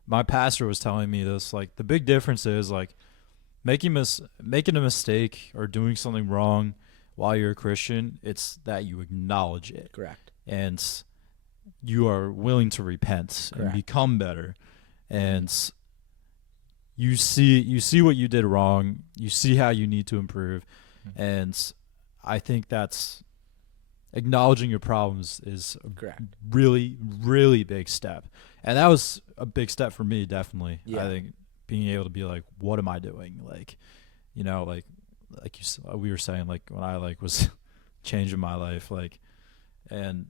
my pastor was telling me this. Like, the big difference is like making a mistake or doing something wrong while you're a Christian. It's that you acknowledge it. Correct. And you are willing to repent and Correct. become better. And you see what you did wrong. You see how you need to improve. And I think that's acknowledging your problems is a Correct. really, really big step. And that was a big step for me, definitely. Yeah. I think being able to be like, what am I doing? Like, we were saying, like when I was changing my life, like, and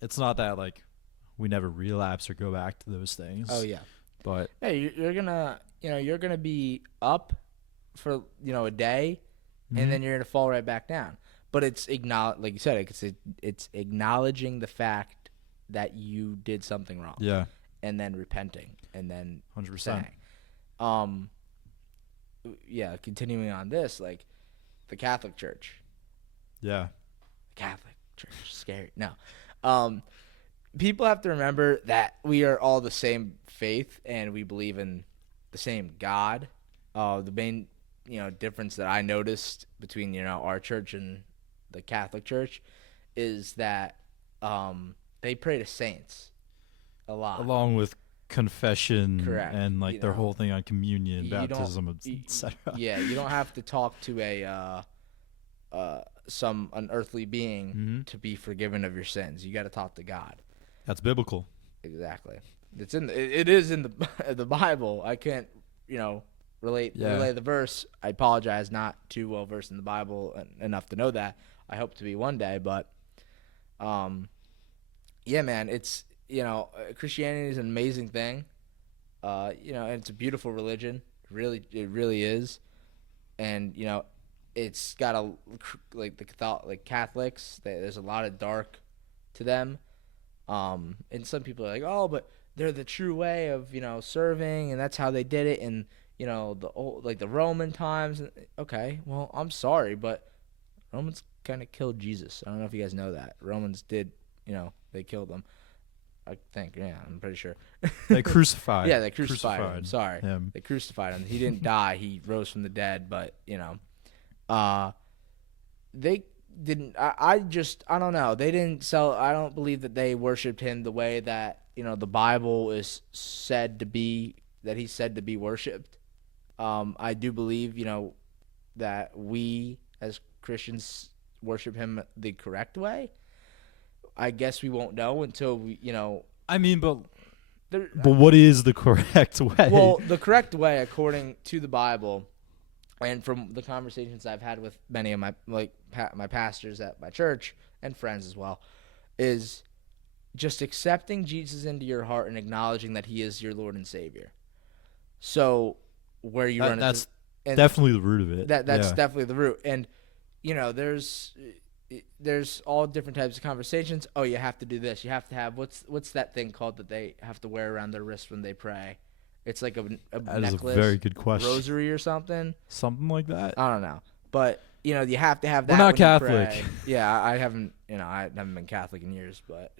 it's not that like we never relapse or go back to those things. Oh yeah. But Hey, you're gonna be up for a day, and then you're gonna fall right back down. But it's like you said, it's acknowledging the fact that you did something wrong. yeah, And then repenting, and then 100%. saying, continuing on this, like the Catholic Church, Yeah. Catholic, Church is scary. No. People have to remember that we are all the same faith and we believe in the same God. The main, difference that I noticed between, our church and the Catholic Church is that they pray to saints a lot. Along with confession Correct. and like their whole thing on communion, You don't- baptism, y- etc. Yeah, you don't have to talk to some unearthly being to be forgiven of your sins. You got to talk to God. That's biblical. Exactly. It is in the the Bible. I can't, relay the verse. I apologize, not too well versed in the Bible enough to know that. I hope to be one day, but yeah, man, it's Christianity is an amazing thing. And it's a beautiful religion. It really is. And it's got like Catholics. There's a lot of dark to them. And some people are like, oh, but they're the true way of serving, and that's how they did it in the old, like the Roman times. Okay, well, I'm sorry, but Romans kind of killed Jesus. I don't know if you guys know that. Romans did, they killed him. I think, yeah, I'm pretty sure. They crucified. Yeah, they crucified him. Sorry, him. They crucified him. He didn't die. He rose from the dead, but they didn't. I don't know. They didn't sell. I don't believe that they worshipped him the way that the Bible is said to be. That he's said to be worshipped. I do believe that we as Christians worship him the correct way. I guess we won't know until we, I mean, but what is the correct way? Well, the correct way, according to the Bible, and from the conversations I've had with many of my my pastors at my church and friends as well, is just accepting Jesus into your heart and acknowledging that he is your Lord and Savior. So where you run that's definitely the root of it. That's definitely the root. And there's all different types of conversations. Oh, you have to do this. You have to have what's that thing called that they have to wear around their wrist when they pray? It's like a that necklace, is a very good question. Rosary or something. Something like that. I don't know, but you have to have that. We're not when Catholic. You pray. Yeah, I haven't. I haven't been Catholic in years, but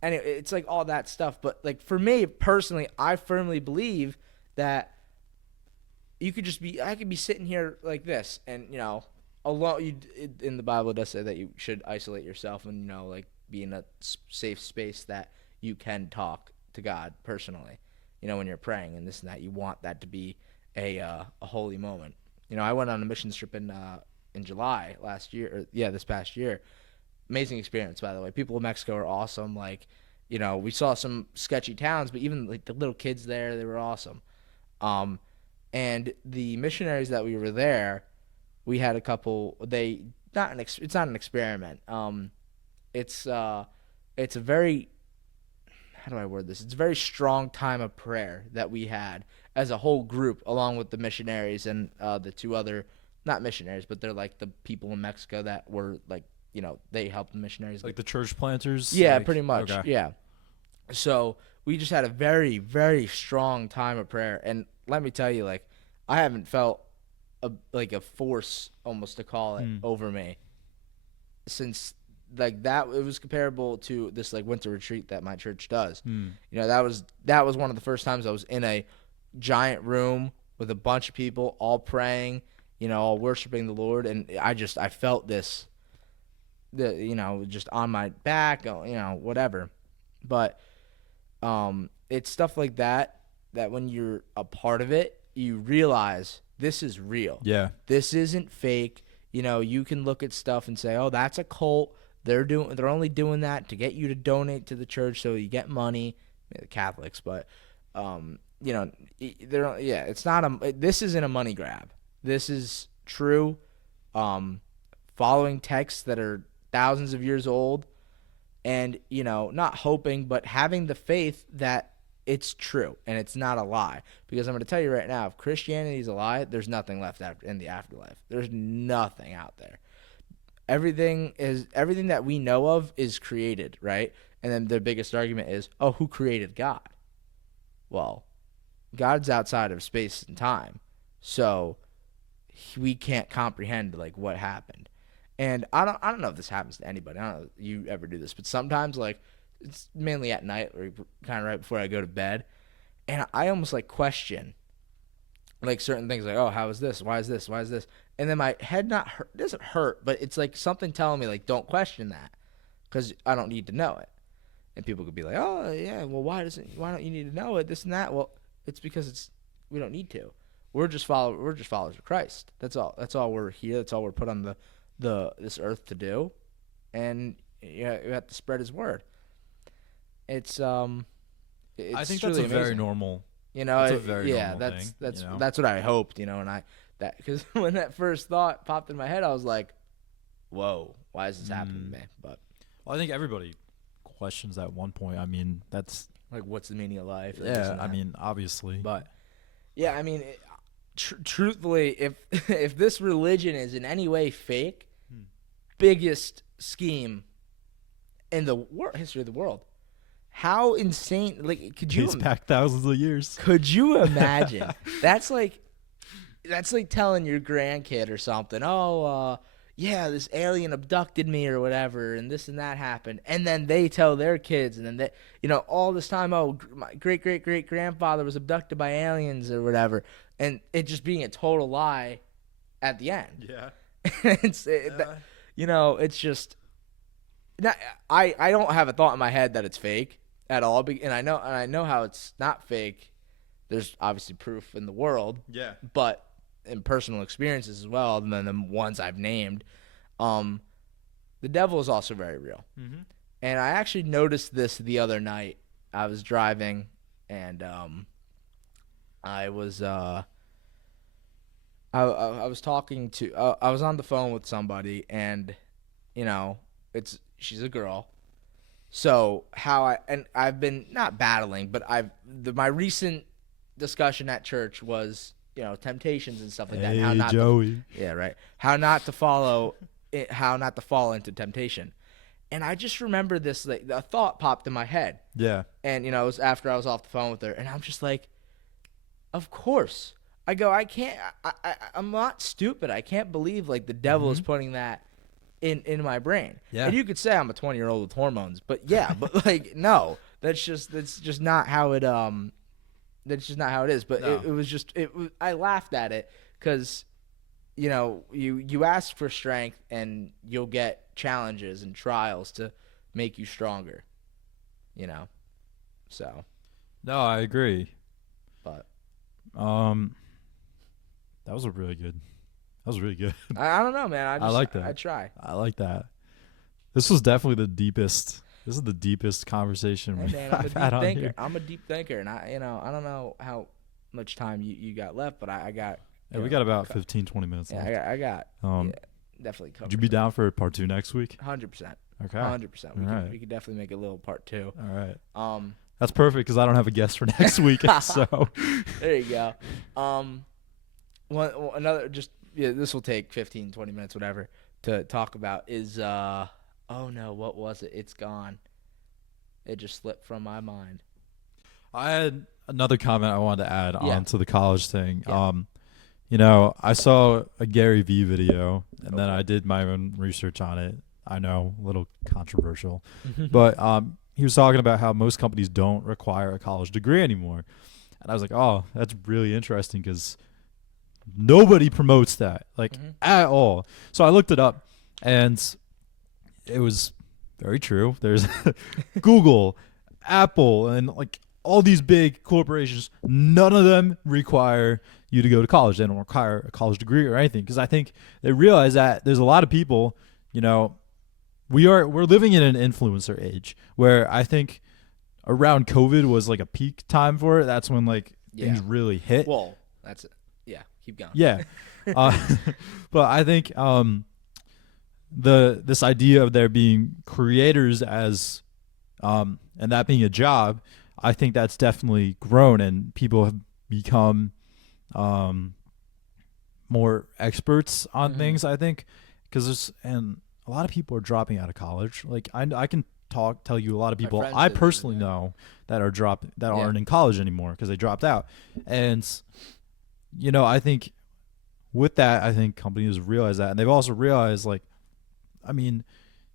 anyway, it's like all that stuff. But like for me personally, I firmly believe that you could just be. I could be sitting here like this, and alone. In the Bible, it does say that you should isolate yourself and like be in a safe space that you can talk to God personally. When you're praying and this and that, you want that to be a holy moment. I went on a mission trip in July last year. This past year. Amazing experience, by the way. People in Mexico are awesome. Like, we saw some sketchy towns, but even like the little kids there, they were awesome. And the missionaries that we were there, we had a couple. It's not an experiment. It's a very, how do I word this? It's a very strong time of prayer that we had as a whole group, along with the missionaries and the two other, not missionaries, but they're like the people in Mexico that were like, they helped the missionaries. Like the church planters? Yeah, like, pretty much. Okay. Yeah. So we just had a very, very strong time of prayer. And let me tell you, like, I haven't felt a force, almost to call it, over me since like that. It was comparable to this like winter retreat that my church does. That was one of the first times I was in a giant room with a bunch of people all praying, all worshiping the Lord, and I felt this, just on my back, whatever. But it's stuff like that when you're a part of it, you realize this is real. Yeah. This isn't fake. You can look at stuff and say, "Oh, that's a cult. They're only doing that to get you to donate to the church so you get money." The Catholics, but it's not this isn't a money grab. This is true following texts that are thousands of years old, and not hoping but having the faith that it's true and it's not a lie. Because I'm going to tell you right now, if Christianity is a lie, there's nothing left in the afterlife. There's nothing out there. Everything that we know of is created, right? And then their biggest argument is, oh, who created God? Well, God's outside of space and time, so we can't comprehend like what happened. And I don't know if this happens to anybody. I don't know if you ever do this, but sometimes like it's mainly at night or kind of right before I go to bed, and I almost like question like certain things like, oh, how is this? Why is this? Why is this? And then my head not hurt, doesn't hurt, but it's like something telling me like don't question that because I don't need to know it. And people could be like, oh yeah, well why don't you need to know it? This and that. Well, it's because we don't need to. We're just followers of Christ. That's all. That's all we're here. That's all we're put on this earth to do, and you have to spread His word. It's I think that's really a very amazing. normal. You know, That's a very normal that's thing, that's you know? that's what I hoped. You know, and that because when that first thought popped in my head, I was like, whoa, why is this happening to me? But Well, I think everybody questions at one point. I mean, that's like, what's the meaning of life? and this yeah. and I that. mean, obviously, But yeah, I mean, truthfully, if if this religion is in any way fake, biggest scheme in the history of the world. How insane! Like, dates back thousands of years. could you imagine? That's like telling your grandkid or something. Oh, yeah, this alien abducted me or whatever, and this and that happened, and then they tell their kids, and then they, all this time, oh, my great great great grandfather was abducted by aliens or whatever, and it just being a total lie at the end. Yeah. it's just. I don't have a thought in my head that it's fake at all, and I know how it's not fake. There's obviously proof in the world, Yeah. but in personal experiences as well, other than the ones I've named, the devil is also very real. Mm-hmm. And I actually noticed this the other night. I was driving, and I was I was talking to I was on the phone with somebody, and she's a girl. So I've been not battling, but my recent discussion at church was temptations and stuff like that. Hey, How not Joey. yeah, right. How not to fall into temptation. And I just remember this, like, a thought popped in my head. Yeah. And it was after I was off the phone with her, and I'm just like, of course. I go, I'm not stupid. I can't believe like the devil is putting that in my brain. Yeah. And you could say I'm a 20-year-old with hormones, but yeah, but like no, that's just not how it that's just not how it is. But No. I laughed at it because you ask for strength and you'll get challenges and trials to make you stronger. So. No, I agree. But that was really good. That was really good. I don't know, man. I like that. I try. I like that. This was definitely the deepest. This is the deepest conversation Hey, man, I've had on thinker. here. I'm a deep thinker, and I don't know how much time you got left, but I got. Yeah, we got about 15, 20 minutes left. Yeah, I got. Definitely covered. Would you be down for part 2 next week? 100%. Okay. 100%. We could definitely make a little part 2. All right. Um, That's perfect because I don't have a guest for next week. So there you go. Another this will take 15, 20 minutes, whatever, to talk about is oh no, what was it? It's gone. It just slipped from my mind. I had another comment I wanted to add on to the college thing. Yeah. I saw a Gary Vee video, and then Okay. I did my own research on it. I know, a little controversial, but he was talking about how most companies don't require a college degree anymore, and I was like, oh, that's really interesting because nobody promotes that at all. So I looked it up, and it was very true. There's Google, Apple, and like all these big corporations. None of them require you to go to college. They don't require a college degree or anything because I think they realize that there's a lot of people. We're living in an influencer age where I think around COVID was like a peak time for it. That's when things really hit. Well, that's it. Yeah, keep going. Yeah. But I think this idea of there being creators as and that being a job, I think that's definitely grown and people have become more experts on things, I think, because a lot of people are dropping out of college. Like I can tell you a lot of people I personally know that aren't in college anymore because they dropped out. And I think with that, I think companies realize that, and they've also realized I mean,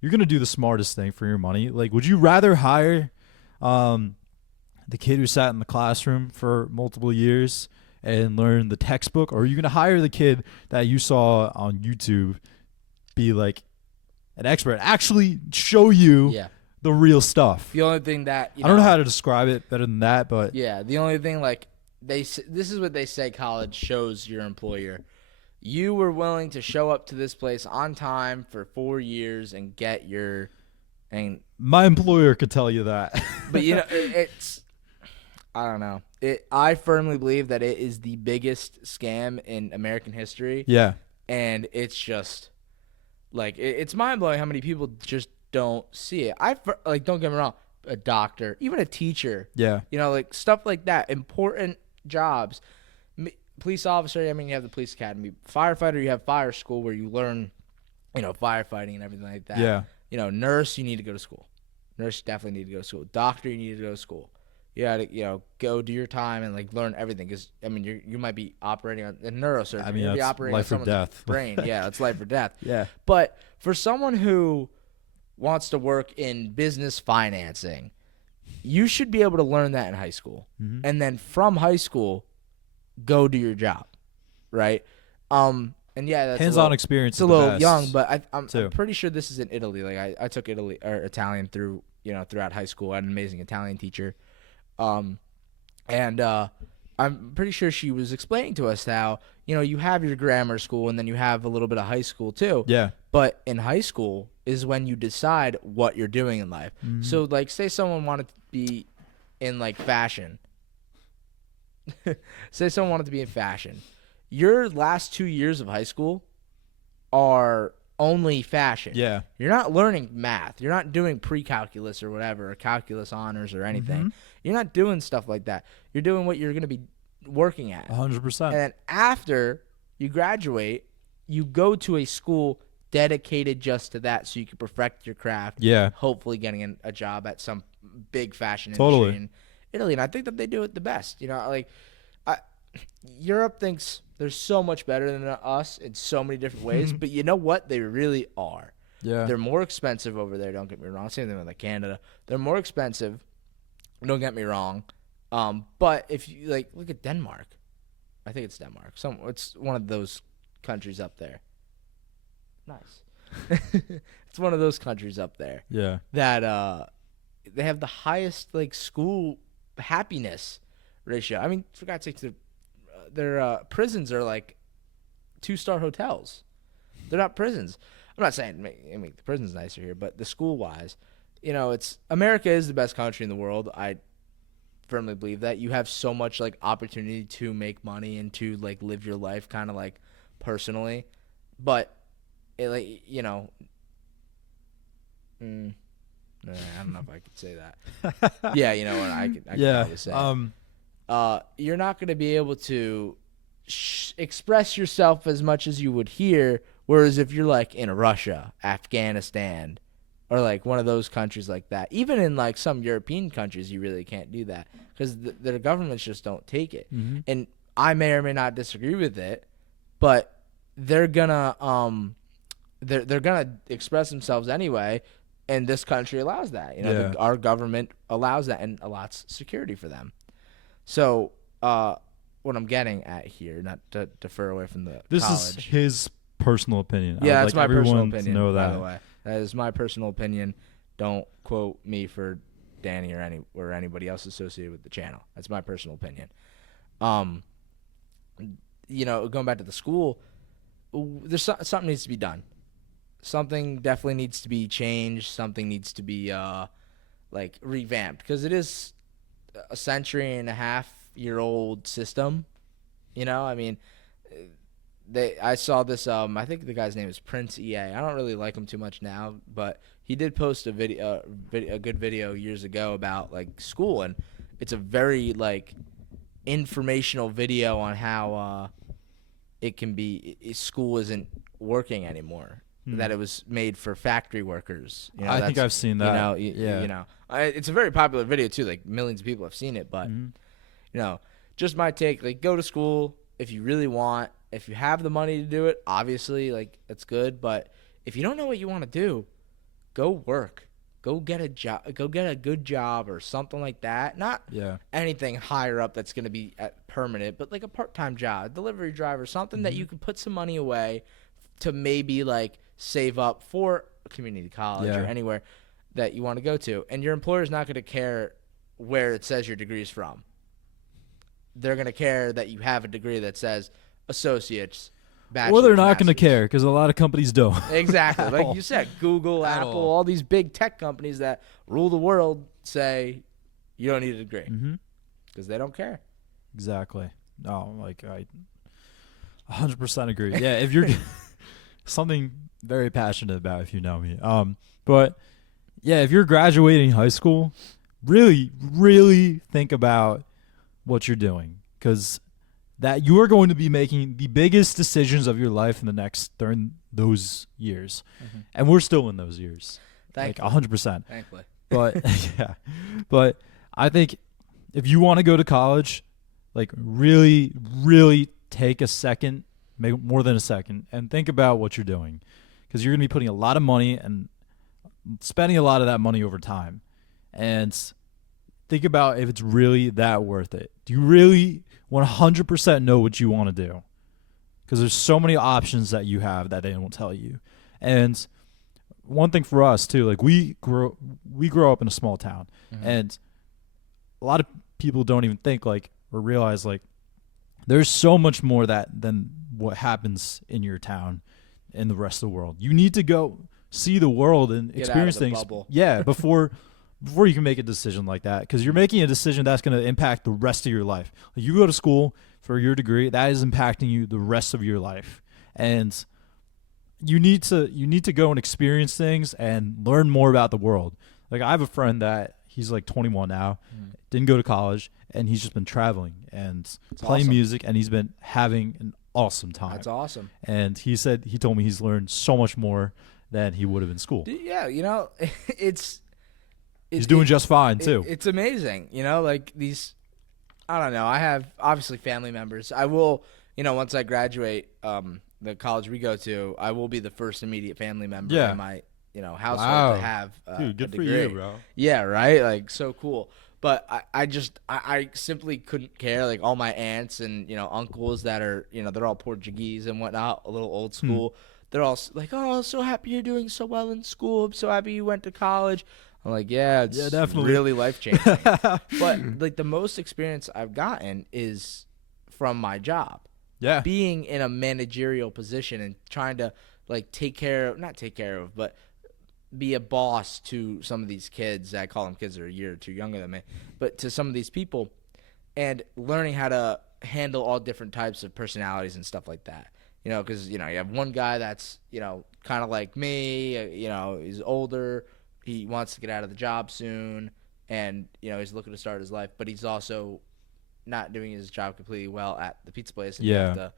you're gonna do the smartest thing for your money. Like, would you rather hire the kid who sat in the classroom for multiple years and learn the textbook, or are you gonna hire the kid that you saw on YouTube be like an expert, actually show you Yeah. the real stuff? The only thing that I don't know how to describe it better than that, but yeah, the only thing like this is what they say college shows your employer. You were willing to show up to this place on time for 4 years and get your and my employer could tell you that. but you know it's I don't know. I firmly believe that it is the biggest scam in American history. Yeah. And it's just like it's mind blowing how many people just don't see it. Like, don't get me wrong, a doctor, even a teacher, Yeah. you know, like stuff like that, important jobs. Police officer, I mean, you have the police academy. Firefighter, you have fire school where you learn, you know, firefighting and everything like that. Yeah. You know, nurse, you need to go to school. Nurse, definitely need to go to school. Doctor, you need to go to school. You gotta, you know, go do your time and like learn everything. Because I mean, you might be operating on a neurosurgeon. I mean, you'll be that's operating life on or someone's death. brain. Yeah, it's life or death. Yeah. But for someone who wants to work in business financing, you should be able to learn that in high school. Mm-hmm. And then from high school, go do your job, right? And yeah, that's hands-on experience. It's a little young, but I'm pretty sure this is in Italy. Like I took Italian throughout high school. I had an amazing Italian teacher, and I'm pretty sure she was explaining to us how you have your grammar school and then you have a little bit of high school too. Yeah. But in high school is when you decide what you're doing in life. Mm-hmm. So like, say someone wanted to be in like fashion. Say someone wanted to be in fashion. Your last 2 years of high school are only fashion. Yeah. You're not learning math. You're not doing pre-calculus or whatever, or calculus honors or anything. Mm-hmm. You're not doing stuff like that. You're doing what you're going to be working at. 100%. And then after you graduate, you go to a school dedicated just to that so you can perfect your craft. Yeah. Hopefully getting a job at some big fashion Totally. industry in Italy. And I think that they do it the best. Europe thinks they're so much better than us in so many different ways, but you know what? They really are. Yeah. They're more expensive over there, don't get me wrong. Same thing with like Canada. They're more expensive, don't get me wrong. But if you look at Denmark. I think it's Denmark. It's one of those countries up there. Nice. It's one of those countries up there. Yeah. That they have the highest school happiness ratio. I mean, for God's sake, their prisons are like 2-star hotels. They're not prisons. I'm not saying make the prisons nicer here, but the school wise, it's America is the best country in the world. I firmly believe that. You have so much opportunity to make money and to live your life kind of personally, but it I don't know if I could say that. Yeah, you know what I could probably say. You're not going to be able to express yourself as much as you would here. Whereas if you're in Russia, Afghanistan, or one of those countries like that, even in some European countries, you really can't do that because their governments just don't take it. Mm-hmm. And I may or may not disagree with it, but they're gonna they're gonna express themselves anyway. And this country allows that. Our government allows that and allots security for them. So what I'm getting at here, not to defer away from the This college. is his personal opinion. Yeah, I would that's like my personal everyone to opinion, know by that. the way. That is my personal opinion. Don't quote me for Danny or anybody else associated with the channel. That's my personal opinion. Going back to the school, there's something needs to be done. Something definitely needs to be changed. Something needs to be revamped because it is a 1.5-year-old system. I mean, I saw this. I think the guy's name is Prince EA. I don't really like him too much now, but he did post a good video years ago about school, and it's a very informational video on how it can be school isn't working anymore. That it was made for factory workers. I think I've seen that. It's a very popular video too. Millions of people have seen it, but just my take. Go to school if you really want. If you have the money to do it, obviously, it's good. But if you don't know what you want to do, go work. Go get a job. Go get a good job or something like that. Not Yeah. anything higher up that's going to be permanent, but like a part-time job, delivery driver, something that you can put some money away to maybe like save up for a community college or Yeah. anywhere that you want to go to. And your employer's not going to care where it says your degree's from. They're going to care that you have a degree that says associates, bachelor's, Or they're not going to master's. care because a lot of companies don't. Exactly. At Like all. you said, Google, At Apple, all. all these big tech companies that rule the world say you don't need a degree Mm-hmm. because they don't care. Exactly. No, like I 100% agree. Yeah, if you're something very passionate about, if you know me. But yeah, if you're graduating high school, really, really think about what you're doing, because that you are going to be making the biggest decisions of your life in the next during those years, and we're still in those years, Thankfully. like 100%. Thankfully. But yeah, but I think if you want to go to college, like really, really take a second, maybe more than a second, and think about what you're doing, because you're going to be putting a lot of money and spending a lot of that money over time, and think about if it's really that worth it. Do you really 100% know what you want to do? Because there's so many options that you have that they don't tell you. And one thing for us too, like we grow up in a small town, and a lot of people don't even think like or realize like there's so much more than what happens in your town in the rest of the world. You need to go see the world and Get experience out of the things. bubble. Yeah, before you can make a decision like that, because you're making a decision that's going to impact the rest of your life. Like you go to school for your degree, that is impacting you the rest of your life, and you need to go and experience things and learn more about the world. Like I have a friend that he's like 21 now, didn't go to college, and he's just been traveling and playing awesome. music, and he's been having an awesome time. That's awesome. And he told me he's learned so much more than he would have in school. Yeah, He's doing just fine too. It's amazing, like these. I don't know. I have obviously family members. I will, once I graduate, the college we go to, I will be the first immediate family member in my, household Wow. to have Dude, good a for degree. you, bro. Yeah, right. Like so cool. But I simply couldn't care. Like all my aunts and uncles that are they're all Portuguese and whatnot, a little old school. They're all like, "Oh, so happy you're doing so well in school. I'm so happy you went to college." I'm like, "Yeah, it's definitely. really life changing." But like the most experience I've gotten is from my job. Yeah. Being in a managerial position and trying to like not take care of, but be a boss to some of these kids. I call them kids that are a year or two younger than me, but to some of these people, and learning how to handle all different types of personalities and stuff like that. Because you have one guy that's kind of like me. He's older. He wants to get out of the job soon, and he's looking to start his life, but he's also not doing his job completely well at the pizza place, and you have to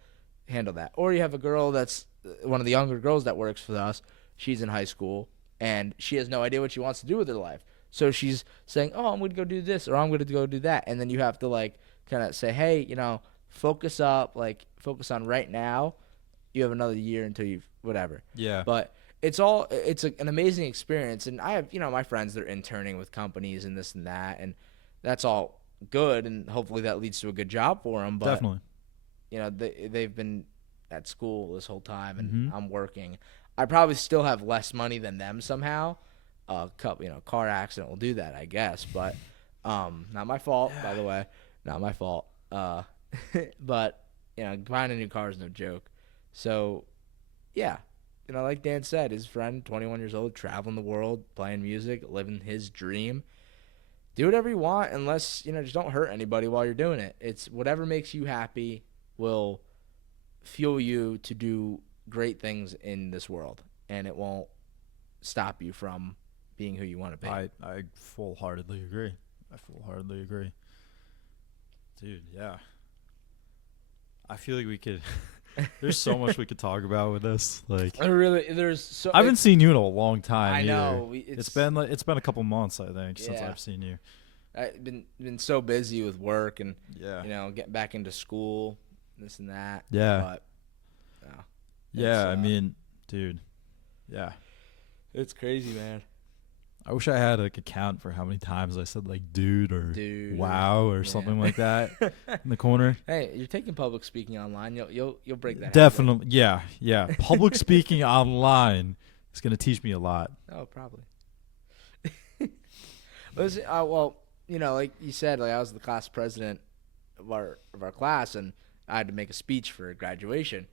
handle that. Or you have a girl that's one of the younger girls that works for us. She's in high school, and she has no idea what she wants to do with her life. So she's saying, "Oh, I'm going to go do this," or "I'm going to go do that," and then you have to like kind of say, "Hey, focus focus on right now. You have another year until you've whatever." Yeah. But it's an amazing experience, and I have my friends, they're interning with companies and this and that, and that's all good, and hopefully that leads to a good job for them. But Definitely. they've been at school this whole time, and I'm working. I probably still have less money than them somehow. Car accident will do that, I guess, but not my fault, by the way, not my fault. But buying a new car is no joke. So yeah, like Dan said, his friend, 21 years old, traveling the world, playing music, living his dream. Do whatever you want, unless just don't hurt anybody while you're doing it. It's whatever makes you happy will fuel you to do great things in this world, and it won't stop you from being who you want to be. I full-heartedly agree. Dude, yeah. I feel like we could there's so much we could talk about with this. Like I haven't seen you in a long time I either. know. It's been a couple months, I think, since I've seen you. I've been so busy with work and Yeah. getting back into school, this and that. Yeah. But Yeah, I mean, dude, Yeah. It's crazy, man. I wish I had like a count for how many times I said like dude or Dude, wow or yeah. something like that in the corner. Hey, you're taking public speaking online. You'll break that habit. Definitely. Yeah. Public speaking online is going to teach me a lot. Oh, probably. Well, like you said, like I was the class president of our class, and I had to make a speech for graduation.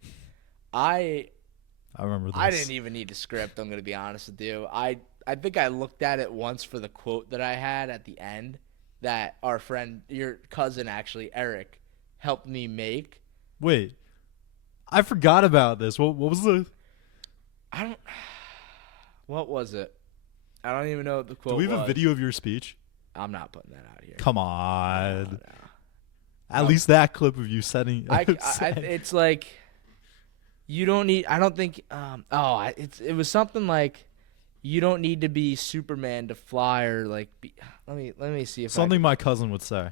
I remember this. I didn't even need a script. I'm gonna be honest with you. I think I looked at it once for the quote that I had at the end that our friend, your cousin, actually Eric, helped me make. Wait, I forgot about this. What was the? What was it? I don't even know what the quote Do we have was. a video of your speech? I'm not putting that out here. Come on. No. At least that clip of you setting. It's like you don't need. I don't think. It was something like you don't need to be Superman to fly or like. Let me see if something my cousin would say.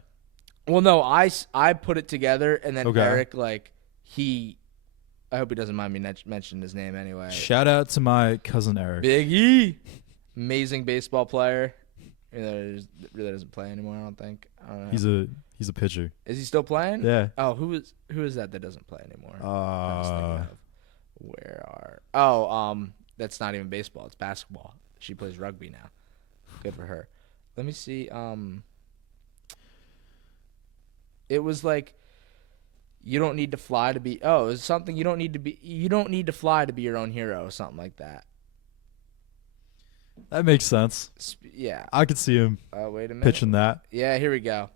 Well, no, I put it together and then Okay. Eric I hope he doesn't mind me mentioning his name anyway. Shout out to my cousin Eric. Big E, amazing baseball player. Really doesn't play anymore. I don't think. I don't know. He's a pitcher. Is he still playing? Yeah. Oh, who is that doesn't play anymore? I was thinking of. That's not even baseball. It's basketball. She plays rugby now. Good for her. Let me see. It was like you don't need to fly to be. Oh, it's something you don't need to be. You don't need to fly to be your own hero. Something like that. That makes sense. Yeah. I could see him Wait a minute. pitching that. Yeah, here we go.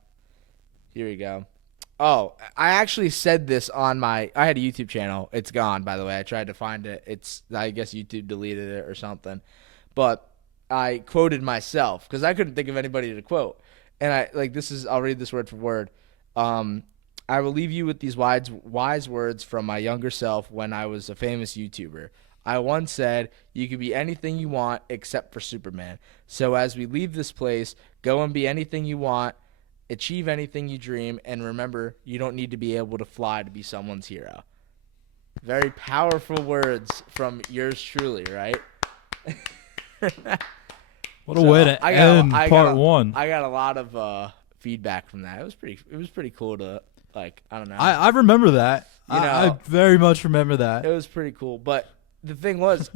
Oh, I actually said this on I had a YouTube channel. It's gone, by the way. I tried to find it. I guess YouTube deleted it or something. But I quoted myself because I couldn't think of anybody to quote. And I'll read this word for word. I will leave you with these wise words from my younger self when I was a famous YouTuber. I once said, you can be anything you want except for Superman. So as we leave this place, go and be anything you want, achieve anything you dream, and remember, you don't need to be able to fly to be someone's hero. Very powerful words from yours truly, right? What a way to end part one. I got a lot of feedback from that. It was pretty cool to, I don't know. I remember that. I very much remember that. It was pretty cool, but the thing was,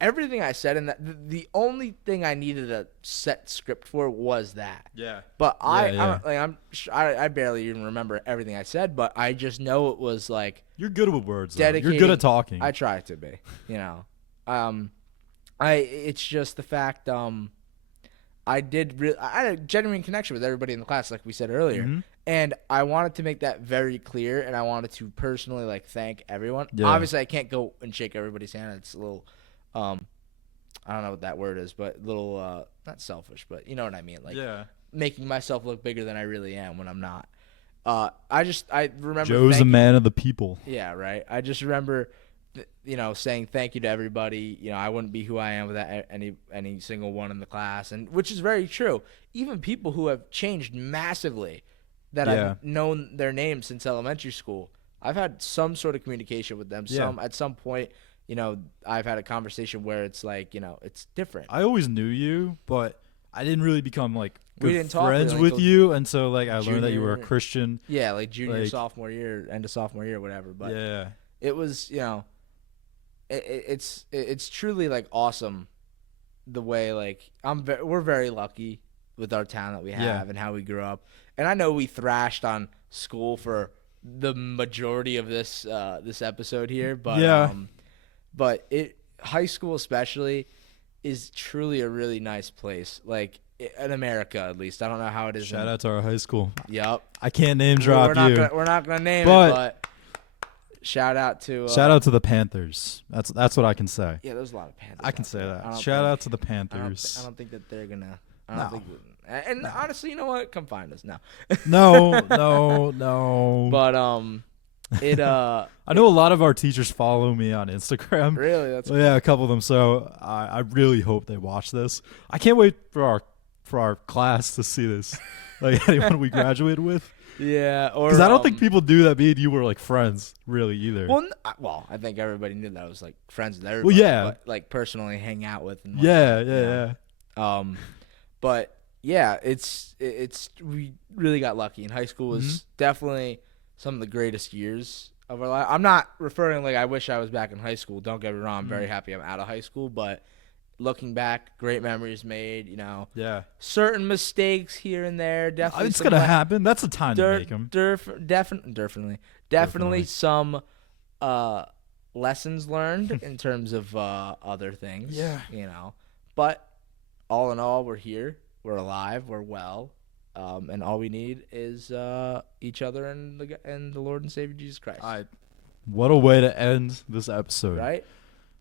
everything I said in that, the only thing I needed a set script for was that. Yeah. But I barely even remember everything I said, but I just know it was like you're good with words. You're good at talking. I try to be, it's just the fact I had a genuine connection with everybody in the class, like we said earlier. Mm-hmm. And I wanted to make that very clear, and I wanted to personally thank everyone. Yeah. Obviously, I can't go and shake everybody's hand. It's a little, I don't know what that word is, but a little, not selfish, but you know what I mean. Making myself look bigger than I really am when I'm not. I remember Joe's a man of the people. Yeah, right. I just remember, saying thank you to everybody. I wouldn't be who I am without any single one in the class, and which is very true. Even people who have changed massively, that I've known their names since elementary school, I've had some sort of communication with them. At some point, I've had a conversation where it's it's different. I always knew you, but I didn't really become good talk friends really with you, and so I learned that you were a Christian. Yeah, junior, sophomore year, end of sophomore year, whatever. But yeah, it was it's truly awesome the way we're very lucky with our town that we have and how we grew up. And I know we thrashed on school for the majority of this episode here, but high school especially is truly a really nice place. In America, at least. I don't know how it is. Shout out to our high school. Yep. I can't name drop you. We're not gonna name it, but shout out to the Panthers. That's what I can say. Yeah, there's a lot of Panthers. I can say that. Shout out to the Panthers. I don't think that they're gonna. Honestly, you know what? Come find us now. No. But I know a lot of our teachers follow me on Instagram. Really? That's cool. Yeah, a couple of them. So I really hope they watch this. I can't wait for our class to see this. Anyone we graduated with. Yeah, or Because I don't think people do that. Me and you were like friends, really, either. Well, I think everybody knew that I was like friends with everybody. yeah. But, like personally hang out with. And yeah, whatnot, you know? yeah. But yeah, it's we really got lucky. And high school was definitely some of the greatest years of our life. I'm not referring like I wish I was back in high school. Don't get me wrong. I'm very happy I'm out of high school, but looking back, great memories made. You know, Yeah. certain mistakes here and there. Definitely, It's gonna happen. That's the time to make them. Definitely some lessons learned in terms of other things. Yeah. You know, but all in all, we're here. We're alive. We're well. And all we need is each other and the Lord and Savior Jesus Christ. What a way to end this episode. Right?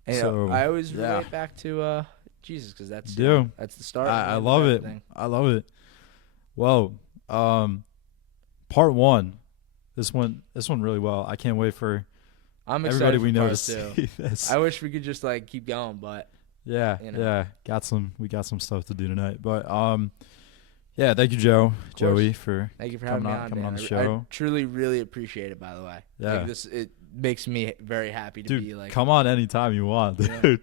And So, I always yeah. relate back to Jesus because that's Do. that's the start. I of love it. everything. I love it. Well, part 1. This went really well. I can't wait for I'm everybody excited we for know part to two. see this. I wish we could just like keep going, but Yeah, you know. yeah. We got some stuff to do tonight. But yeah, thank you, Joey, for thank you for having me on, coming man. on the I show. truly, really appreciate it. By the way, Yeah. like, it makes me very happy to Dude, be like, come on anytime you want, Yeah. dude.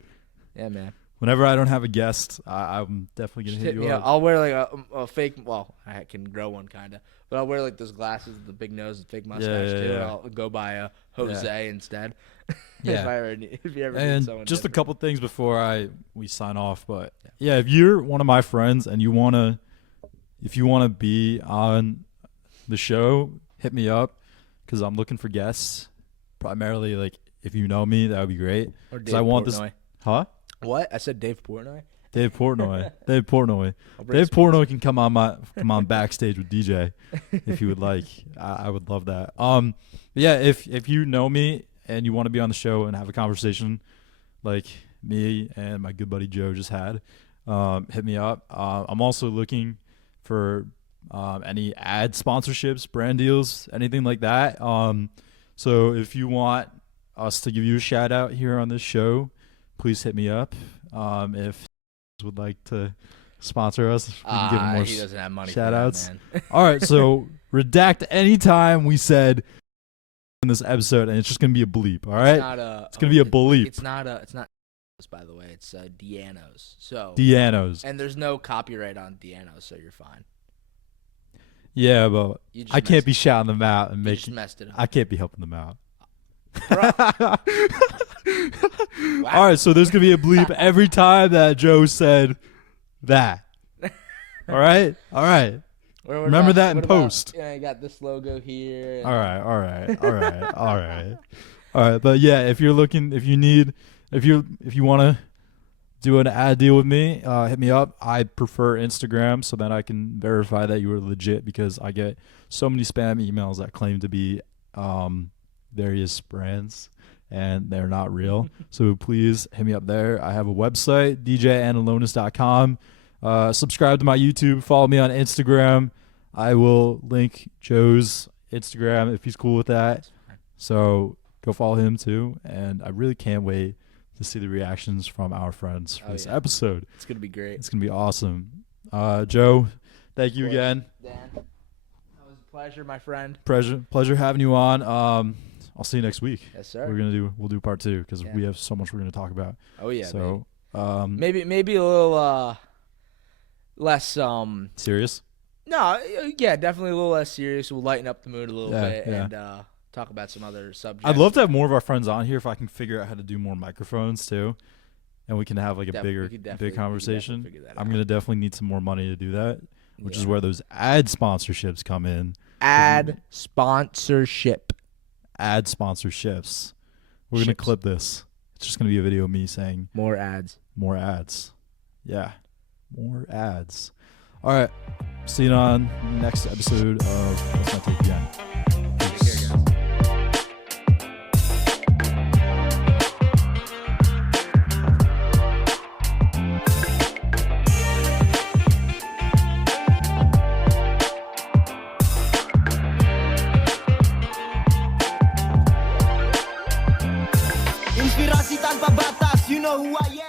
yeah, man. Whenever I don't have a guest, I'm definitely Just gonna hit hit me you up. up. I'll wear like a fake. Well, I can grow one kind of, but I'll wear like those glasses with the big nose and fake mustache too. And yeah. I'll go by a Jose instead. Yeah. if you ever need And someone just a different. couple things before we sign off, but yeah, if you're one of my friends and you wanna be on the show, hit me up because I'm looking for guests. Primarily, like if you know me, that would be great. Or 'Cause Dave I want Portnoy. this, huh? What? I said Dave Portnoy. Dave Portnoy. Dave Portnoy. I'll bring Dave some- Portnoy can come on backstage with DJ if you would like. I would love that. Yeah, if you know me and you want to be on the show and have a conversation like me and my good buddy Joe just had, hit me up. I'm also looking for any ad sponsorships, brand deals, anything like that. So if you want us to give you a shout out here on this show, please hit me up. If would like to sponsor us, we can give him more he doesn't have money. shout for that, outs. man. All right, so redact anytime we said in this episode, and it's just gonna be a bleep. All right, it's gonna be a bleep. It's not. By the way, it's Deano's. So Deano's. and there's no copyright on Deano's, so you're fine. Yeah, but You just I can't be messed- shouting them out and You just making. messed it up. I can't be helping them out. Bro. Wow. All right, so there's gonna be a bleep every time that Joe said that. All right. What Remember that in what post. Yeah, you got this logo here. All right. But yeah, if you want to do an ad deal with me, hit me up. I prefer Instagram so that I can verify that you are legit because I get so many spam emails that claim to be various brands and they're not real. So please hit me up there. I have a website, djandalonis.com. Subscribe to my YouTube. Follow me on Instagram. I will link Joe's Instagram if he's cool with that. So go follow him too. And I really can't wait to see the reactions from our friends for this episode. It's gonna be great. It's going to be awesome. Joe, thank you again. Dan, that was a pleasure, my friend. Pleasure having you on. I'll see you next week. Yes, sir. We'll do part 2 because we have so much we're going to talk about. Oh yeah. So maybe a little less serious. No, yeah, definitely a little less serious. We'll lighten up the mood a little bit yeah. and talk about some other subjects. I'd love to have more of our friends on here if I can figure out how to do more microphones too, and we can have like a big conversation. I'm gonna definitely need some more money to do that, which is where those ad sponsorships come in. Ad sponsorship. Ad sponsorships. We're gonna clip this. It's just gonna be a video of me saying More ads. more ads. Yeah, more ads. All right. See you on next episode of Let's Not Take Again. Take care, guys. Inspirasi tanpa batas, you know who I am.